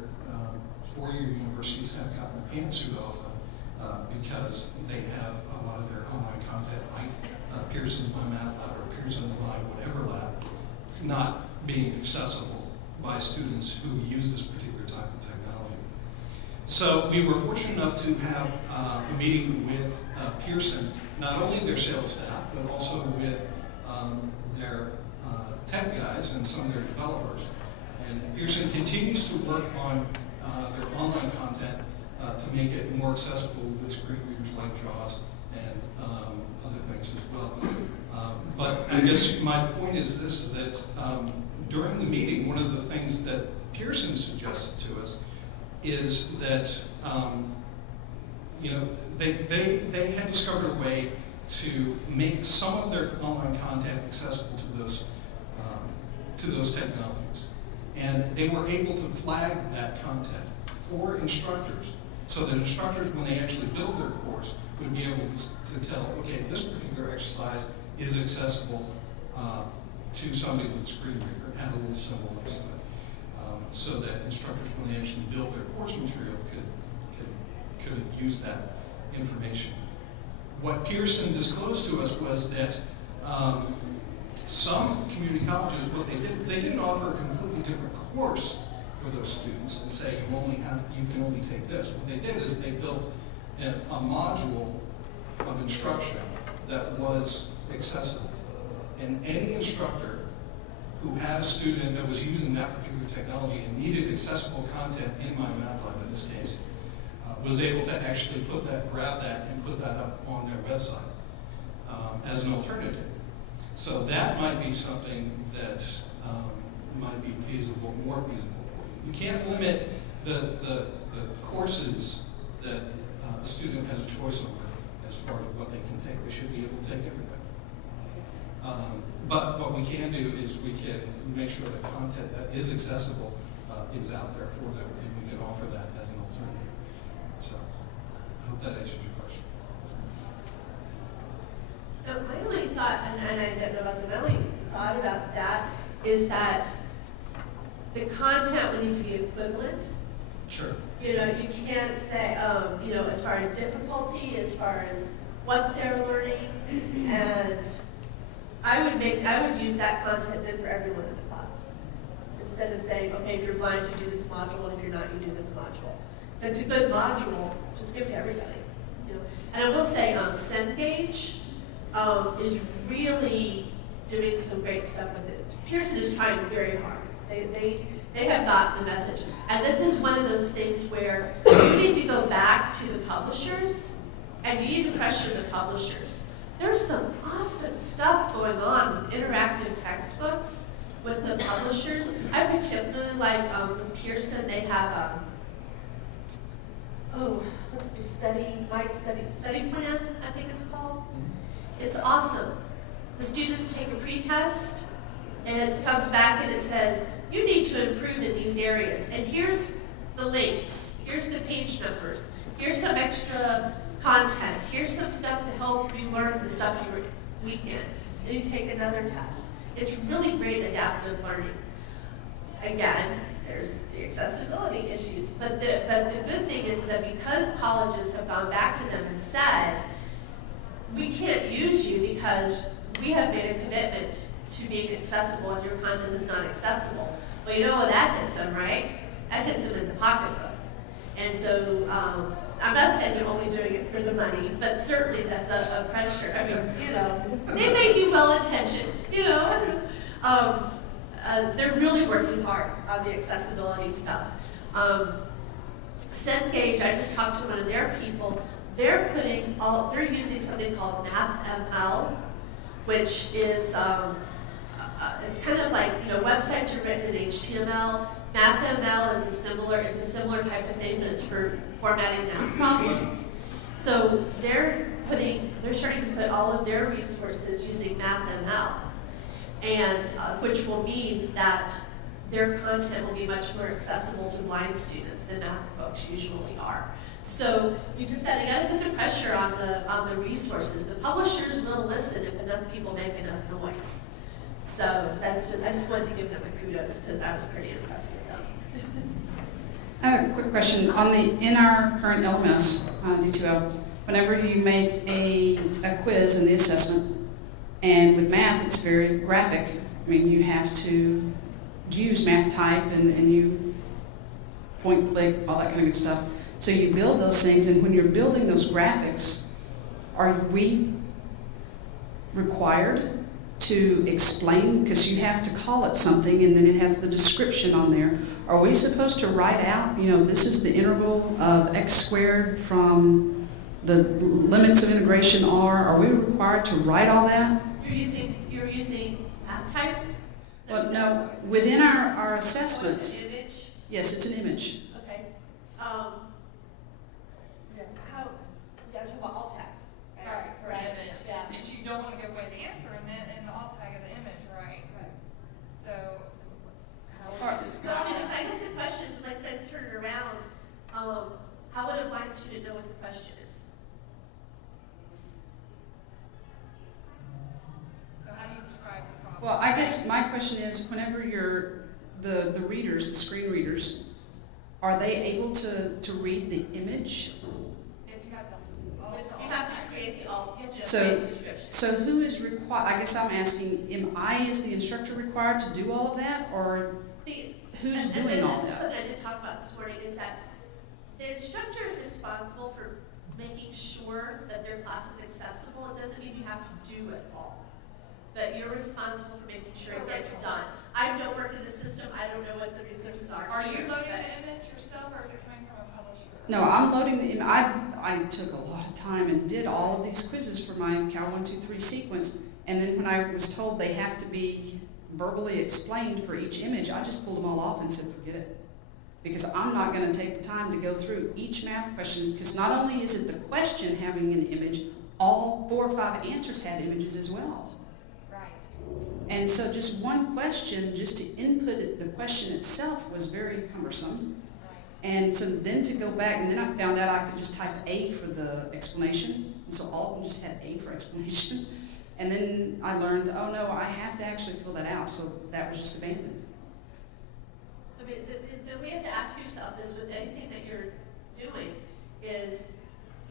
four-year universities have gotten their pantsuit off because they have a lot of their online content, like Pearson's My Math Lab or Pearson's My Whatever Lab, not being accessible by students who use this particular type of technology. So we were fortunate enough to have a meeting with Pearson, not only their sales staff, but also with their tech guys and some of their developers. And Pearson continues to work on their online content to make it more accessible with screen readers like JAWS and other things as well. But I guess my point is this, is that during the meeting, one of the things that Pearson suggested to us is that you know, they had discovered a way to make some of their online content accessible to those technologies. And they were able to flag that content for instructors, so that instructors, when they actually build their course, would be able to tell, okay, this particular exercise is accessible to somebody with a screen reader, and a little symbol next to it, so that instructors, when they actually build their course material, could use that information. What Pearson disclosed to us was that some community colleges, what they didn't offer a completely different course for those students and say you can only take this. What they did is they built a module of instruction that was accessible. And any instructor who had a student that was using that particular technology and needed accessible content in My Math Lab, in this case, was able to actually grab that and put that up on their website as an alternative. So that might be something that might be feasible, more feasible for you. You can't limit the courses that a student has a choice over as far as what they can take. They should be able to take everything. But what we can do is we can make sure that content that is accessible is out there for them, and we can offer that as an alternative. So I hope that answers your question. My only thought, and I don't know about the only thought about that, is that the content would need to be equivalent. Sure. You know, you can't say, you know, as far as difficulty, as far as what they're learning, and I would use that content then for everyone in the class. Instead of saying, okay, if you're blind, you do this module, and if you're not, you do this module. If it's a good module, just give it to everybody. You know? And I will say, Cengage is really doing some great stuff with it. Pearson is trying very hard. They have gotten the message. And this is one of those things where you need to go back to the publishers, and you need to pressure the publishers. There's some awesome stuff going on with interactive textbooks with the publishers. I particularly like with Pearson, they have what's the study plan, I think it's called. It's awesome. The students take a pretest, and it comes back and it says, you need to improve in these areas. And here's the links. Here's the page numbers. Here's some extra content. Here's some stuff to help you learn the stuff you were weak in. Then you take another test. It's really great adaptive learning. Again, there's the accessibility issues. But the good thing is that because colleges have gone back to them and said, we can't use you because we have made a commitment to being accessible and your content is not accessible. Well, you know what that hits them, right? That hits them in the pocketbook. And so I'm not saying they're only doing it for the money, but certainly that's a pressure. I mean, you know, they may be well-intentioned, you know. They're really working hard on the accessibility stuff. Cengage, I just talked to one of their people. They're using something called MathML, which is it's kind of like, you know, websites are written in HTML. MathML is a similar type of thing, but it's for formatting math problems. So they're starting to put all of their resources using MathML, and which will mean that their content will be much more accessible to blind students than math books usually are. So you gotta put the pressure on the resources. The publishers will listen if enough people make enough noise. So I just wanted to give them a kudos because I was pretty impressed with them. I have a quick question. In our current LMS, D2L, whenever you make a quiz in the assessment, and with math, it's very graphic. I mean, you have to use math type and you point, click, all that kind of good stuff. So you build those things, and when you're building those graphics, are we required to explain, because you have to call it something and then it has the description on there. Are we supposed to write out, you know, this is the integral of x squared from the limits of integration are we required to write all that? You're using math type? Well, no, within our assessments. It's an image? Yes, it's an image. Okay. Yeah, talk about alt tags. Right, for image, yeah. And you don't want to give away the answer in the alt tag of the image, right? Right. So, Well, I mean, I guess the question is, like, let's turn it around. How would a blind student know what the question is? so how do you describe the problem? Well, I guess my question is, whenever the readers, the screen readers, are they able to read the image? If you have You have to create the alt, you have to So- create the description. So who is required, I guess I'm asking, am I as the instructor required to do all of that, or who's doing all This is that? something I did talk about this morning, is that the instructor is responsible for making sure that their class is accessible. It doesn't mean you have to do it all, but you're responsible for making sure it gets done. I don't work in the system, I don't know what the resources are. Are you here, loading but- the image yourself, or is it coming from a publisher? No, I'm loading the image. I took a lot of time and did all of these quizzes for my Cal 1, 2, 3 sequence, and then when I was told they have to be verbally explained for each image, I just pulled them all off and said, forget it. Because I'm not going to take the time to go through each math question, because not only is it the question having an image, all 4 or 5 answers have images as well. Right. And so just one question, just to input it, the question itself was very cumbersome. And so then to go back, and then I found out I could just type A for the explanation, and so all of them just had A for explanation. And then I learned, oh no, I have to actually fill that out, so that was just abandoned. I mean, the way you have to ask yourself is with anything that you're doing is,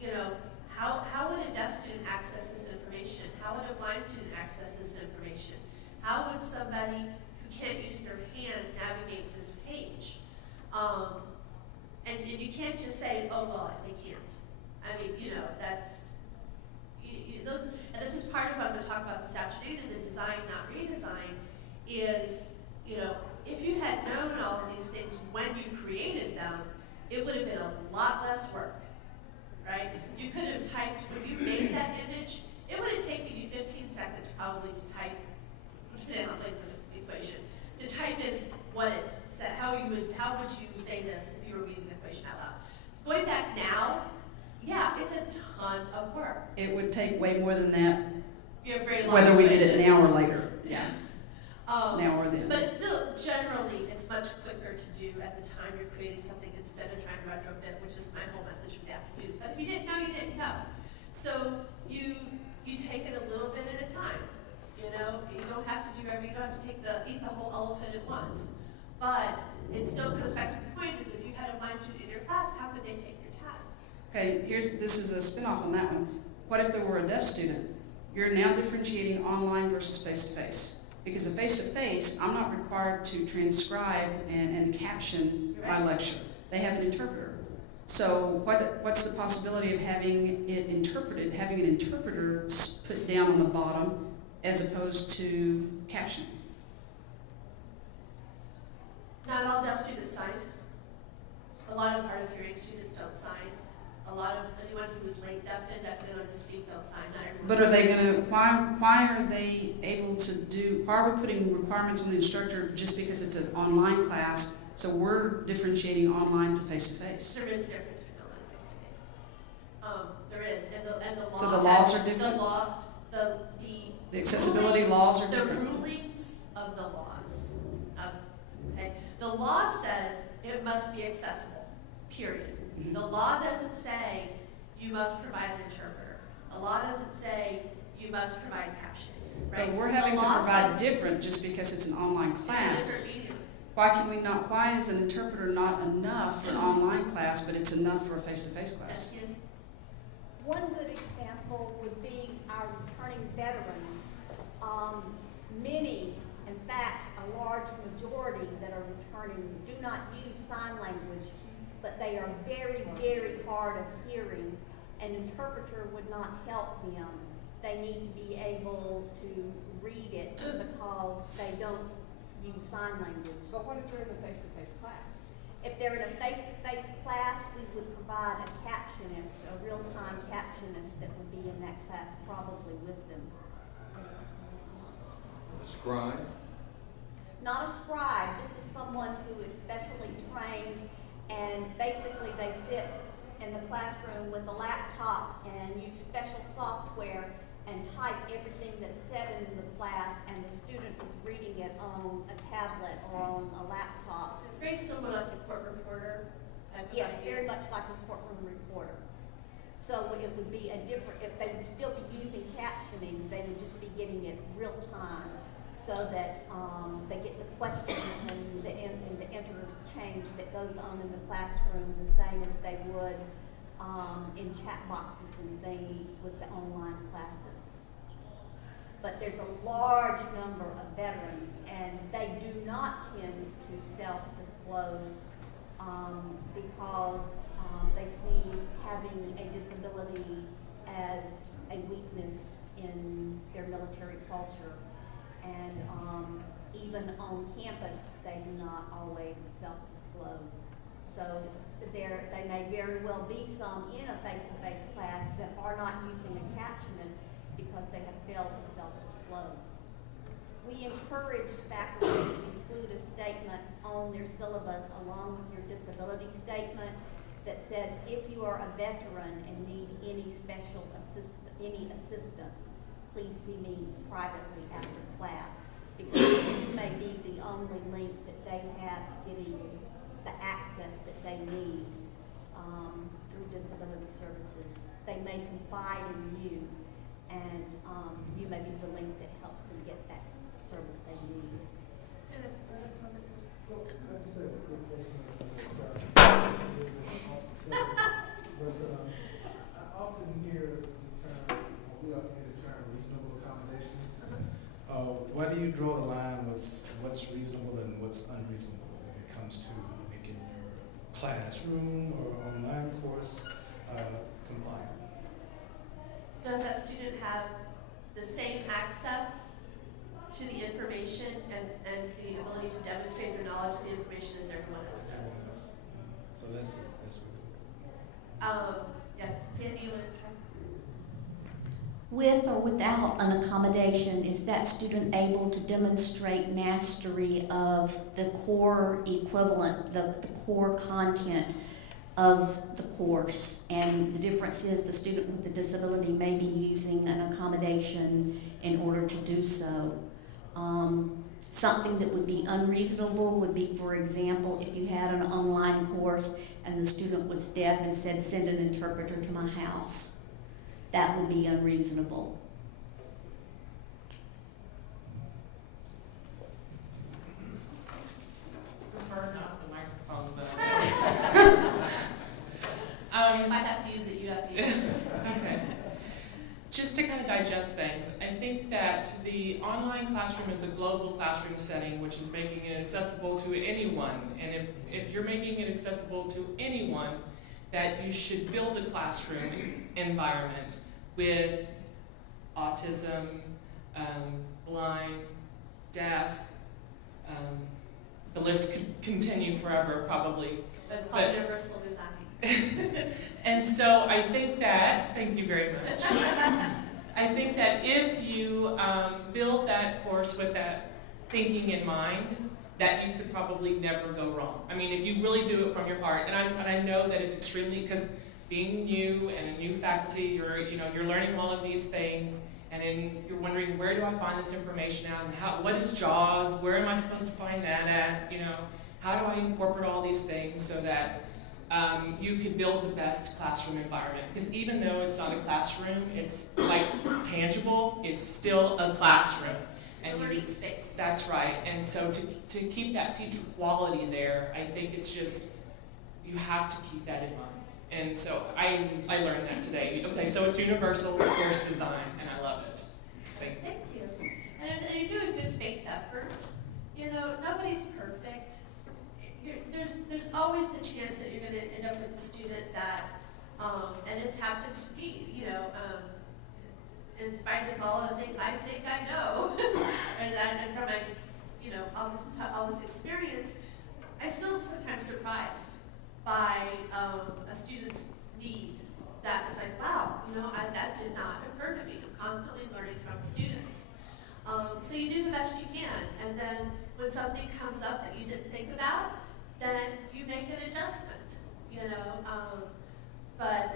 you know, how would a deaf student access this information? How would a blind student access this information? How would somebody who can't use their hands navigate this page? And you can't just say, oh, well, they can't. I mean, you know, that's, and this is part of what I'm going to talk about this afternoon in the design, not redesign, is, you know, if you had known all of these things when you created them, it would have been a lot less work, right? You could have typed, when you made that image, it would have taken you 15 seconds probably to type, depending on the equation, to type in what it said, how would you say this if you were reading the equation out loud. Going back now, yeah, it's a ton of work. It would take way more than that, You have very long whether we did it equations. now or later. Yeah, now or then. But still, generally, it's much quicker to do at the time you're creating something instead of trying to retrofit, which is my whole message with that. But if you didn't know, you didn't know. So you take it a little bit at a time. You know, you don't have to do you don't have to eat the whole elephant at once. But it still comes back to the point is if you had a blind student in your class, how could they take your test? Okay, this is a spin-off on that one. What if there were a deaf student? You're now differentiating online versus face-to-face. Because a face-to-face, I'm not required to transcribe and caption my lecture. They have an interpreter. So what's the possibility of having it interpreted, having an interpreter put down on the bottom as opposed to captioning? Not all deaf students sign. A lot of hard of hearing students don't sign. A lot of anyone who is late deaf and definitely learn to speak don't sign. Not everyone. But are they gonna, why are they able to do, why are we putting requirements on the instructor just because it's an online class? So we're differentiating online to face-to-face. There is a difference between online and face-to-face. There is, and the law. So the laws are different? The law, the accessibility rulings, laws are different? The rulings of the laws. Okay, the law says it must be accessible. Period. Mm-hmm. The law doesn't say you must provide an interpreter. The law doesn't say you must provide captioning. Right? But we're having The to law provide says different just because it's an online it's a class. different medium. Why can we not, why is an interpreter not enough for an online class, but it's enough for a face-to-face class? Yes, Ian? One good example would be our returning veterans. Many, in fact, a large majority that are returning do not use sign language, but they are very, very hard of hearing. An interpreter would not help them. They need to be able to read it because they don't use sign language. But what if they're in a face-to-face class? If they're in a face-to-face class, we would provide a captionist, a real-time captionist that would be in that class probably with them. A scribe? Not a scribe, this is someone who is specially trained and basically they sit in the classroom with a laptop and use special software and type everything that's said in the class, and the student is reading it on a tablet or on a laptop. Very similar like a court reporter. Type of Yes, idea. very much like a courtroom reporter. So it would be a different, if they would still be using captioning, they would just be getting it real time so that they get the questions and the interchange that goes on in the classroom the same as they would in chat boxes and things with the online classes. But there's a large number of veterans, and they do not tend to self-disclose because they see having a disability as a weakness in their military culture. And even on campus, they do not always self-disclose. So they may very well be some in a face-to-face class that are not using a captionist because they have failed to self-disclose. We encourage faculty to include a statement on their syllabus along with your disability statement that says if you are a veteran and need any special assistance, please see me privately after class, because you may be the only link that they have to getting the access that they need through disability services. They may confide in you, and you may be the link that helps them get that service they need. Well, I just have a quick question. I often hear the term, we often hear the term reasonable accommodations. Where do you draw the line with what's reasonable and what's unreasonable when it comes to making your classroom or online course compliant? Does that student have the same access to the information and the ability to demonstrate their knowledge of the information as everyone else does? So that's what Yeah, Sandy, you want to try? With or without an accommodation, is that student able to demonstrate mastery of the core equivalent, the core content of the course? And the difference is the student with the disability may be using an accommodation in order to do so. Something that would be unreasonable would be, for example, if you had an online course and the student was deaf and said, send an interpreter to my house. That would be unreasonable. just to kind of digest things, I think that the online classroom is a global classroom setting, which is making it accessible to anyone. And if you're making it accessible to anyone, that you should build a classroom environment with autism, blind, deaf, the list could continue forever probably. It's called universal design. And so I think that, thank you very much. I think that if you build that course with that thinking in mind, that you could probably never go wrong. I mean, if you really do it from your heart, and I know that it's extremely, because being new and a new faculty, you're learning all of these things, and then you're wondering, where do I find this information out, and what is JAWS, where am I supposed to find that at, how do I incorporate all these things so that you can build the best classroom environment? Because even though it's not a classroom, it's like tangible, it's still a classroom. It's a learning space. That's right. And so to keep that teacher quality there, I think it's just, you have to keep that in mind. And so I learned that today. Okay, so it's universal course design, and I love it. Thank you. Thank you. And you're doing good faith effort. Nobody's perfect. There's always the chance that you're going to end up with a student that, and it's happened to me, in spite of all the things I think I know, and from my, all this experience, I'm still sometimes surprised by a student's need that is like, wow, that did not occur to me. I'm constantly learning from students. So you do the best you can, and then when something comes up that you didn't think about, then you make an adjustment, but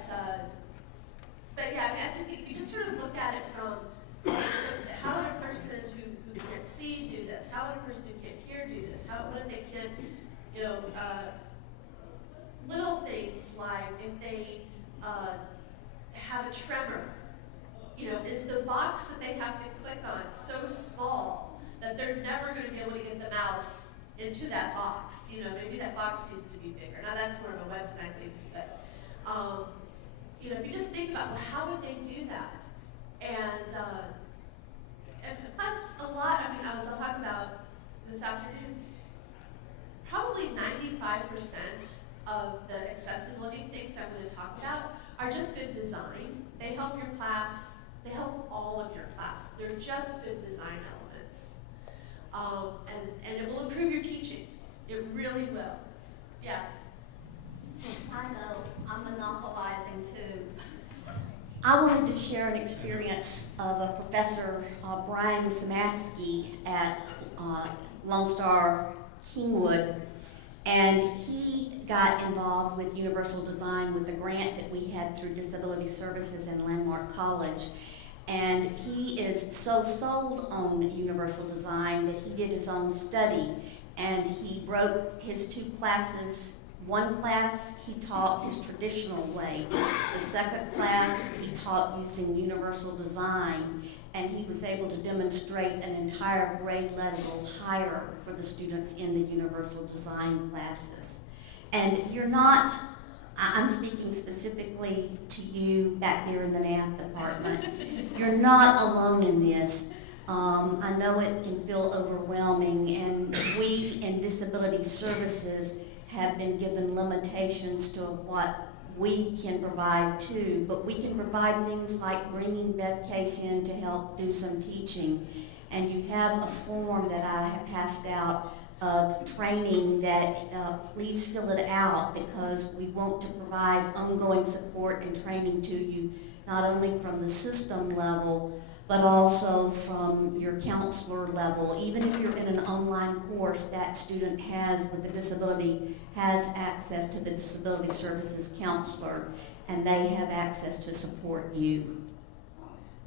yeah, I just think you just sort of look at it from how would a person who can't see do this? How would a person who can't hear do this? What if they can, little things like if they have a tremor, is the box that they have to click on so small that they're never going to be able to get the mouse into that box? Maybe that box needs to be bigger. Now that's more of a web design thing, but if you just think about, well, how would they do that? And plus a lot, I was talking about this afternoon, probably 95% of the accessibility things I'm going to talk about are just good design. They help your class, they help all of your class. They're just good design elements. And it will improve your teaching. It really will. Yeah. I know, I'm monopolizing too. I wanted to share an experience of a professor, Brian Samaski at Lone Star Kingwood, and he got involved with Universal Design with the grant that we had through Disability Services and Landmark College. And he is so sold on Universal Design that he did his own study, and he broke his two classes. One class he taught his traditional way. The second class he taught using Universal Design, and he was able to demonstrate an entire grade level higher for the students in the Universal Design classes. And you're not, I'm speaking specifically to you back there in the math department, you're not alone in this. I know it can feel overwhelming, and we in Disability Services have been given limitations to what we can provide too, but we can provide things like bringing Beth Case in to help do some teaching. And you have a form that I have passed out of training that please fill it out, because we want to provide ongoing support and training to you, not only from the system level, but also from your counselor level. Even if you're in an online course, that student with a disability has access to the Disability Services counselor, and they have access to support you.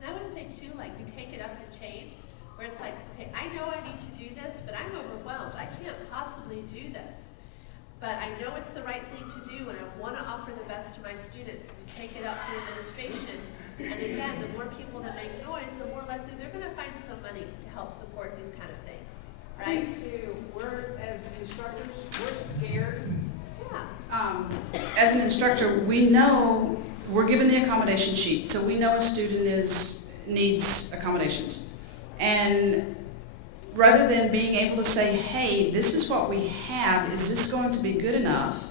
And I would say too, like you take it up the chain, where it's like, okay, I know I need to do this, but I'm overwhelmed. I can't possibly do this. But I know it's the right thing to do, and I want to offer the best to my students. You take it up to administration, and again, the more people that make noise, the more likely they're going to find some money to help support these kind of things, right? Me too. We're, as instructors, we're scared. Yeah. As an instructor, we know we're given the accommodation sheet, so we know a student needs accommodations. And rather than being able to say, hey, this is what we have, is this going to be good enough?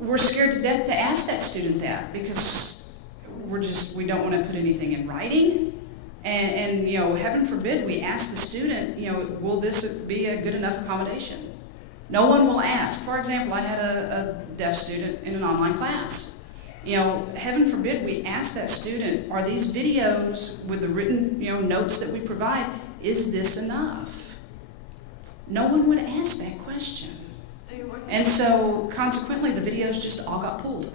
We're scared to death to ask that student that because we don't want to put anything in writing. And you know, heaven forbid we ask the student, you know, will this be a good enough accommodation? No one will ask. For example, I had a deaf student in an online class. You know, heaven forbid we ask that student, are these videos with the written, you know, notes that we provide, is this enough? No one would ask that question. And so consequently, the videos just all got pulled.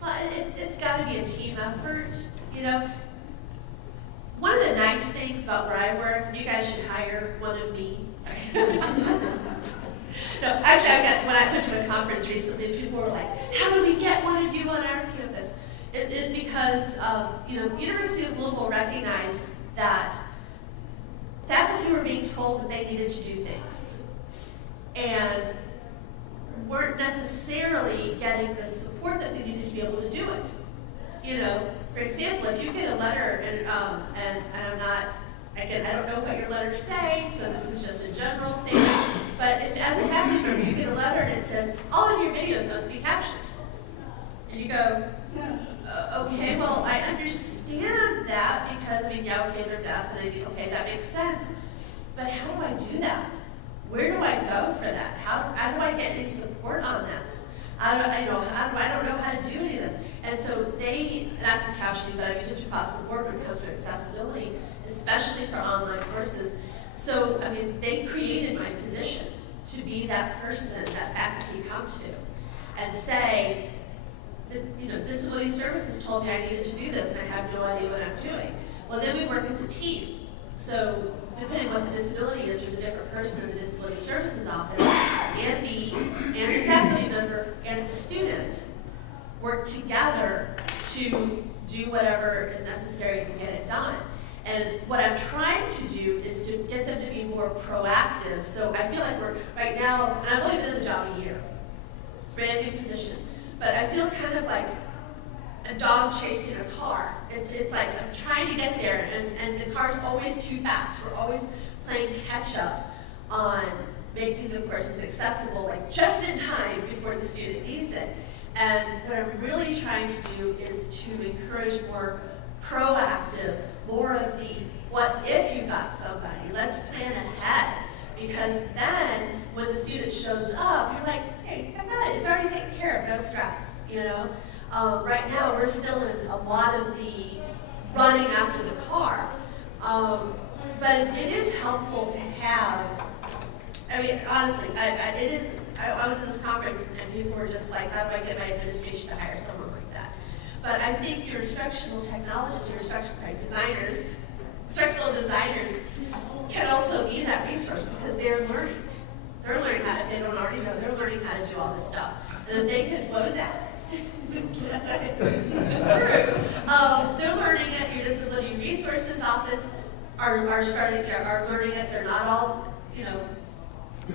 Well, it's got to be a team effort, you know. One of the nice things about where I work, and you guys should hire one of me. No, actually, when I went to a conference recently, people were like, how do we get one of you on our campus? It's because, you know, the University of Louisville recognized that faculty were being told that they needed to do things and weren't necessarily getting the support that they needed to be able to do it. You know, for example, if you get a letter, and I'm not, again, I don't know what your letters say, so this is just a general statement, but if, as a faculty member, you get a letter and it says, all of your videos must be captioned. And you go, okay, well, I understand that because, I mean, yeah, okay, they're deaf, and okay, that makes sense, but how do I do that? Where do I go for that? How do I get any support on this? I don't know how to do any of this. And so they, not just captioning, but I mean just across the board when it comes to accessibility, especially for online courses. So, I mean, they created my position to be that person that faculty come to and say, you know, disability services told me I needed to do this and I have no idea what I'm doing. Well, then we work as a team. So depending on what the disability is, there's a different person in the disability services office, and me, and the faculty member, and the student work together to do whatever is necessary to get it done. And what I'm trying to do is to get them to be more proactive. So I feel like we're, right now, and I've only been in the job a year, brand new position, but I feel kind of like a dog chasing a car. It's like I'm trying to get there, and the car's always too fast. We're always playing catch up on making the courses accessible, like just in time before the student needs it. And what I'm really trying to do is to encourage more proactive, more of the what if you got somebody, let's plan ahead. Because then when the student shows up, you're like, hey, I got it, it's already taken care of, no stress, you know? Right now, we're still in a lot of the running after the car. But it is helpful to have, I mean, honestly, I went to this conference and people were just like, how do I get my administration to hire someone like that? But I think your instructional technologists, your instructional designers can also be that resource because they're learning. They're learning how to, if they don't already know, they're learning how to do all this stuff. And then they could, what is that? It's true. They're learning at your disability resources office, are learning it. They're not all, you know,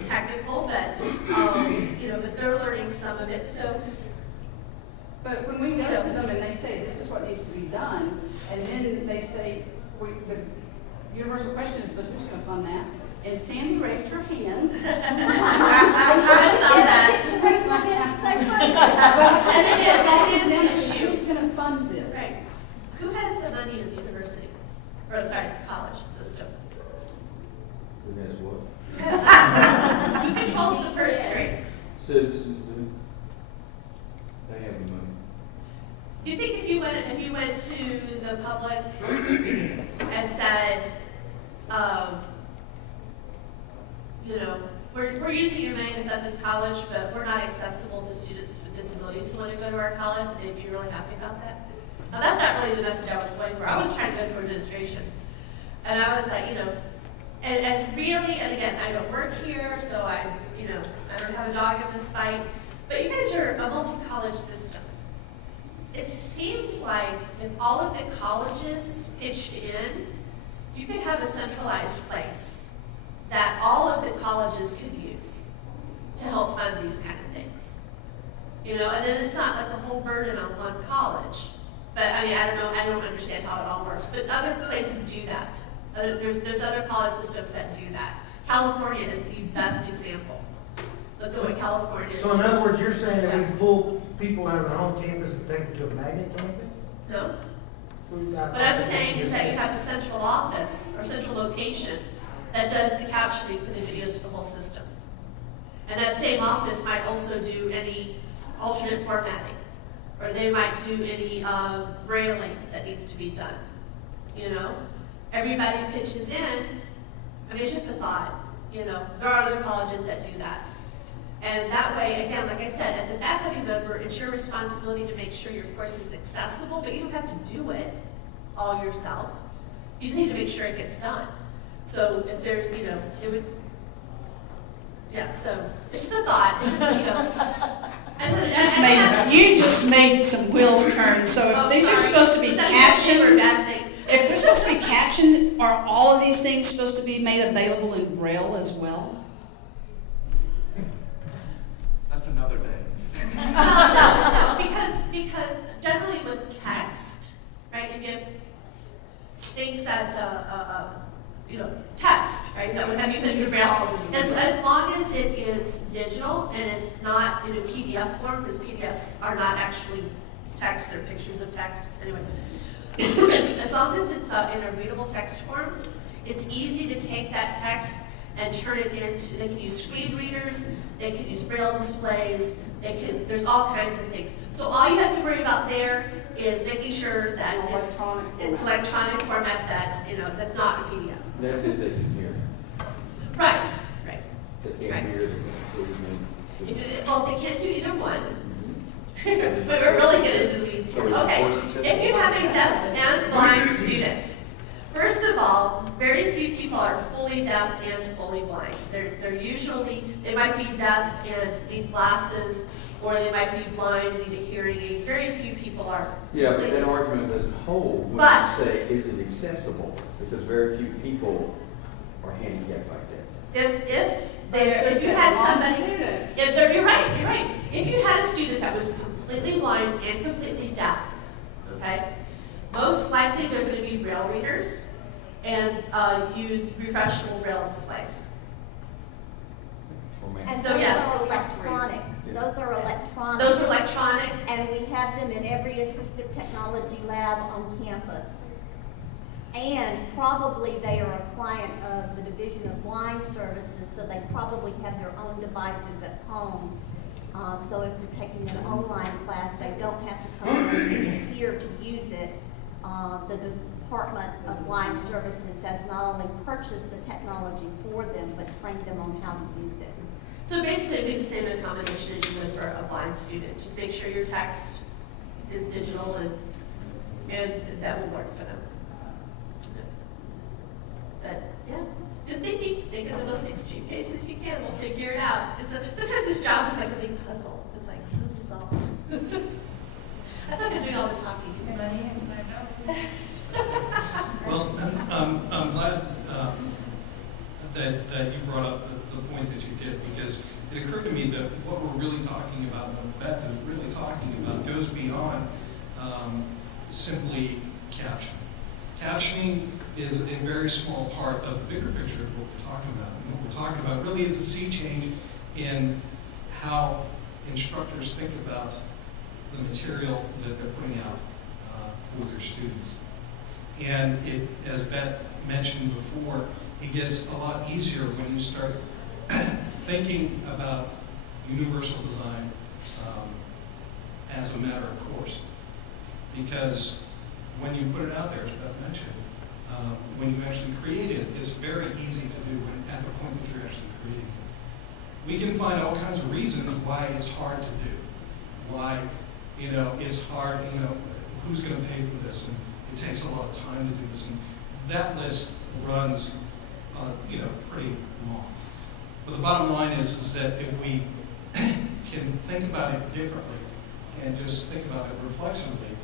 technical, but you know, but they're learning some of it. So, but when we go to them and they say this is what needs to be done, and then they say the universal question is, but who's going to fund that? And Sandy raised her hand. I saw that. And it is an issue. Who's going to fund this? Right. Who has the money in the university? Or sorry, the college system? Who has what? Who controls the purse strings? Citizens do. They have the money. Do you think if you went to the public and said, you know, we're using your money to fund this college, but we're not accessible to students with disabilities who want to go to our college, they'd be really happy about that? Now, that's not really the message I was going for. I was trying to go to administration. And I was like, you know, and really, and again, I don't work here, so I don't have a dog in this fight, but you guys are a multi-college system. It seems like if all of the colleges pitched in, you could have a centralized place that all of the colleges could use to help fund these kind of things. You know, and then it's not like the whole burden on one college. But I mean, I don't understand how it all works. But other places do that. There's other college systems that do that. California is the best example. Look at what California is. So in other words, you're saying that we can pull people out of their home campus and take them to a magnet campus? No. What I'm saying is that you have a central office or central location that does the captioning for the videos for the whole system. And that same office might also do any alternate formatting, or they might do any brailing that needs to be done. You know, everybody pitches in. I mean, it's just a thought. You know, there are other colleges that do that. And that way, again, like I said, as a faculty member, it's your responsibility to make sure your course is accessible, but you don't have to do it all yourself. You just need to make sure it gets done. So if there's, you know, it would, yeah, so it's just a thought. It's just, you know. You just made some wheels turn. So if these are supposed to be captioned, if they're supposed to be captioned, are all of these things supposed to be made available in Braille as well? That's another day. No, because generally with text, right, you give things that, you know, text, right, that would have you in your Braille. As long as it is digital and it's not in a PDF form, because PDFs are not actually text, they're pictures of text, anyway. As long as it's in a readable text form, it's easy to take that text and turn it into, they can use screen readers, they can use Braille displays, there's all kinds of things. So all you have to worry about there is making sure that it's electronic format that, you know, that's not a PDF. That's if they can hear. Right. They can't hear, they can't see. Well, they can't do either one. But we're really good into the weeds here. Okay, if you have a deaf and blind student, first of all, very few people are fully deaf and fully blind. They're usually, they might be deaf and need glasses, or they might be blind and need a hearing aid. Very few people are. Yeah, but that argument doesn't hold when you say, is it accessible? Because very few people are handicapped like that. If you had somebody, you're right. If you had a student that was completely blind and completely deaf, okay, most likely they're going to be Braille readers and use refreshable Braille displays. And so those yes. are electronic. Those are electronic. Those are electronic. And we have them in every assistive technology lab on campus. And probably they are a client of the Division of Blind Services, so they probably have their own devices at home. So if they're taking an online class, they don't have to come in here to use it. The Department of Blind Services has not only purchased the technology for them, but trained them on how to use it. So basically, it'd be the same accommodation as you would for a blind student. Just make sure your text is digital, and that will work for them. But yeah, good thinking. Think of the most extreme cases you can. We'll figure it out. Sometimes this job is like a big puzzle. It's like, solve. I thought I'm doing all the talking. Well, I'm glad that you brought up the point that you did, because it occurred to me that what we're really talking about, what Beth is really talking about, goes beyond simply captioning. Captioning is a very small part of the bigger picture of what we're talking about. And what we're talking about really is a sea change in how instructors think about the material that they're putting out for their students. And it, as Beth mentioned before, it gets a lot easier when you start thinking about universal design as a matter of course. Because when you put it out there, as Beth mentioned, when you actually create it, it's very easy to do at the point that you're actually creating it. We can find all kinds of reasons why it's hard to do. Why, it's hard, who's going to pay for this? And it takes a lot of time to do this. And that list runs, pretty long. But the bottom line is that if we can think about it differently and just think about it reflexively,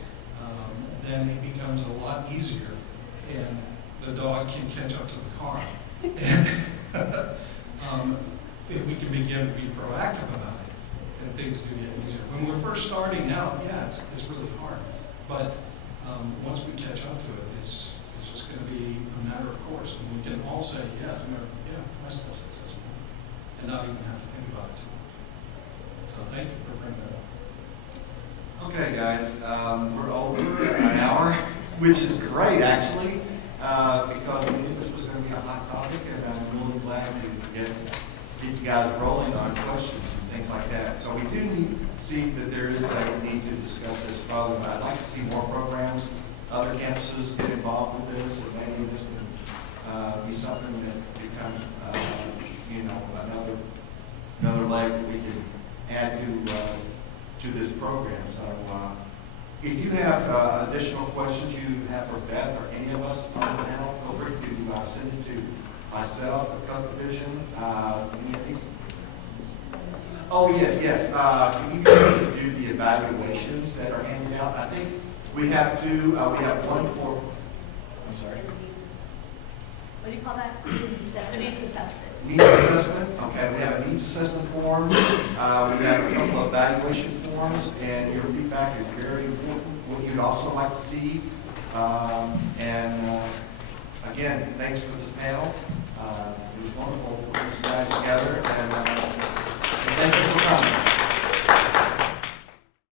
then it becomes a lot easier, and the dog can catch up to the car. And if we can begin to be proactive about it, things do get easier. When we're first starting out, yeah, it's really hard. But once we catch up to it, it's just going to be a matter of course. And we can all say, yeah, my stuff's accessible, and not even have to think about it too much. So thank you for bringing that up. Okay, guys, we're over an hour, which is great, actually, because we knew this was going to be a hot topic, and I'm really glad to get you guys rolling on questions and things like that. So we do see that there is a need to discuss this further. I'd like to see more programs, other campuses get involved with this, and maybe this can be something that becomes, another leg that we can add to this program. So if you have additional questions you have for Beth or any of us on the panel, feel free to send it to myself, the code division, any of these. Oh, yes. Can you be able to do the evaluations that are handed out? I think we have two. We have one for, I'm sorry. What do you call that? The needs assessment. Needs assessment. Okay, we have a needs assessment form. We have a couple of evaluation forms, and your feedback is very important. What you'd also like to see. Again, thanks for this panel.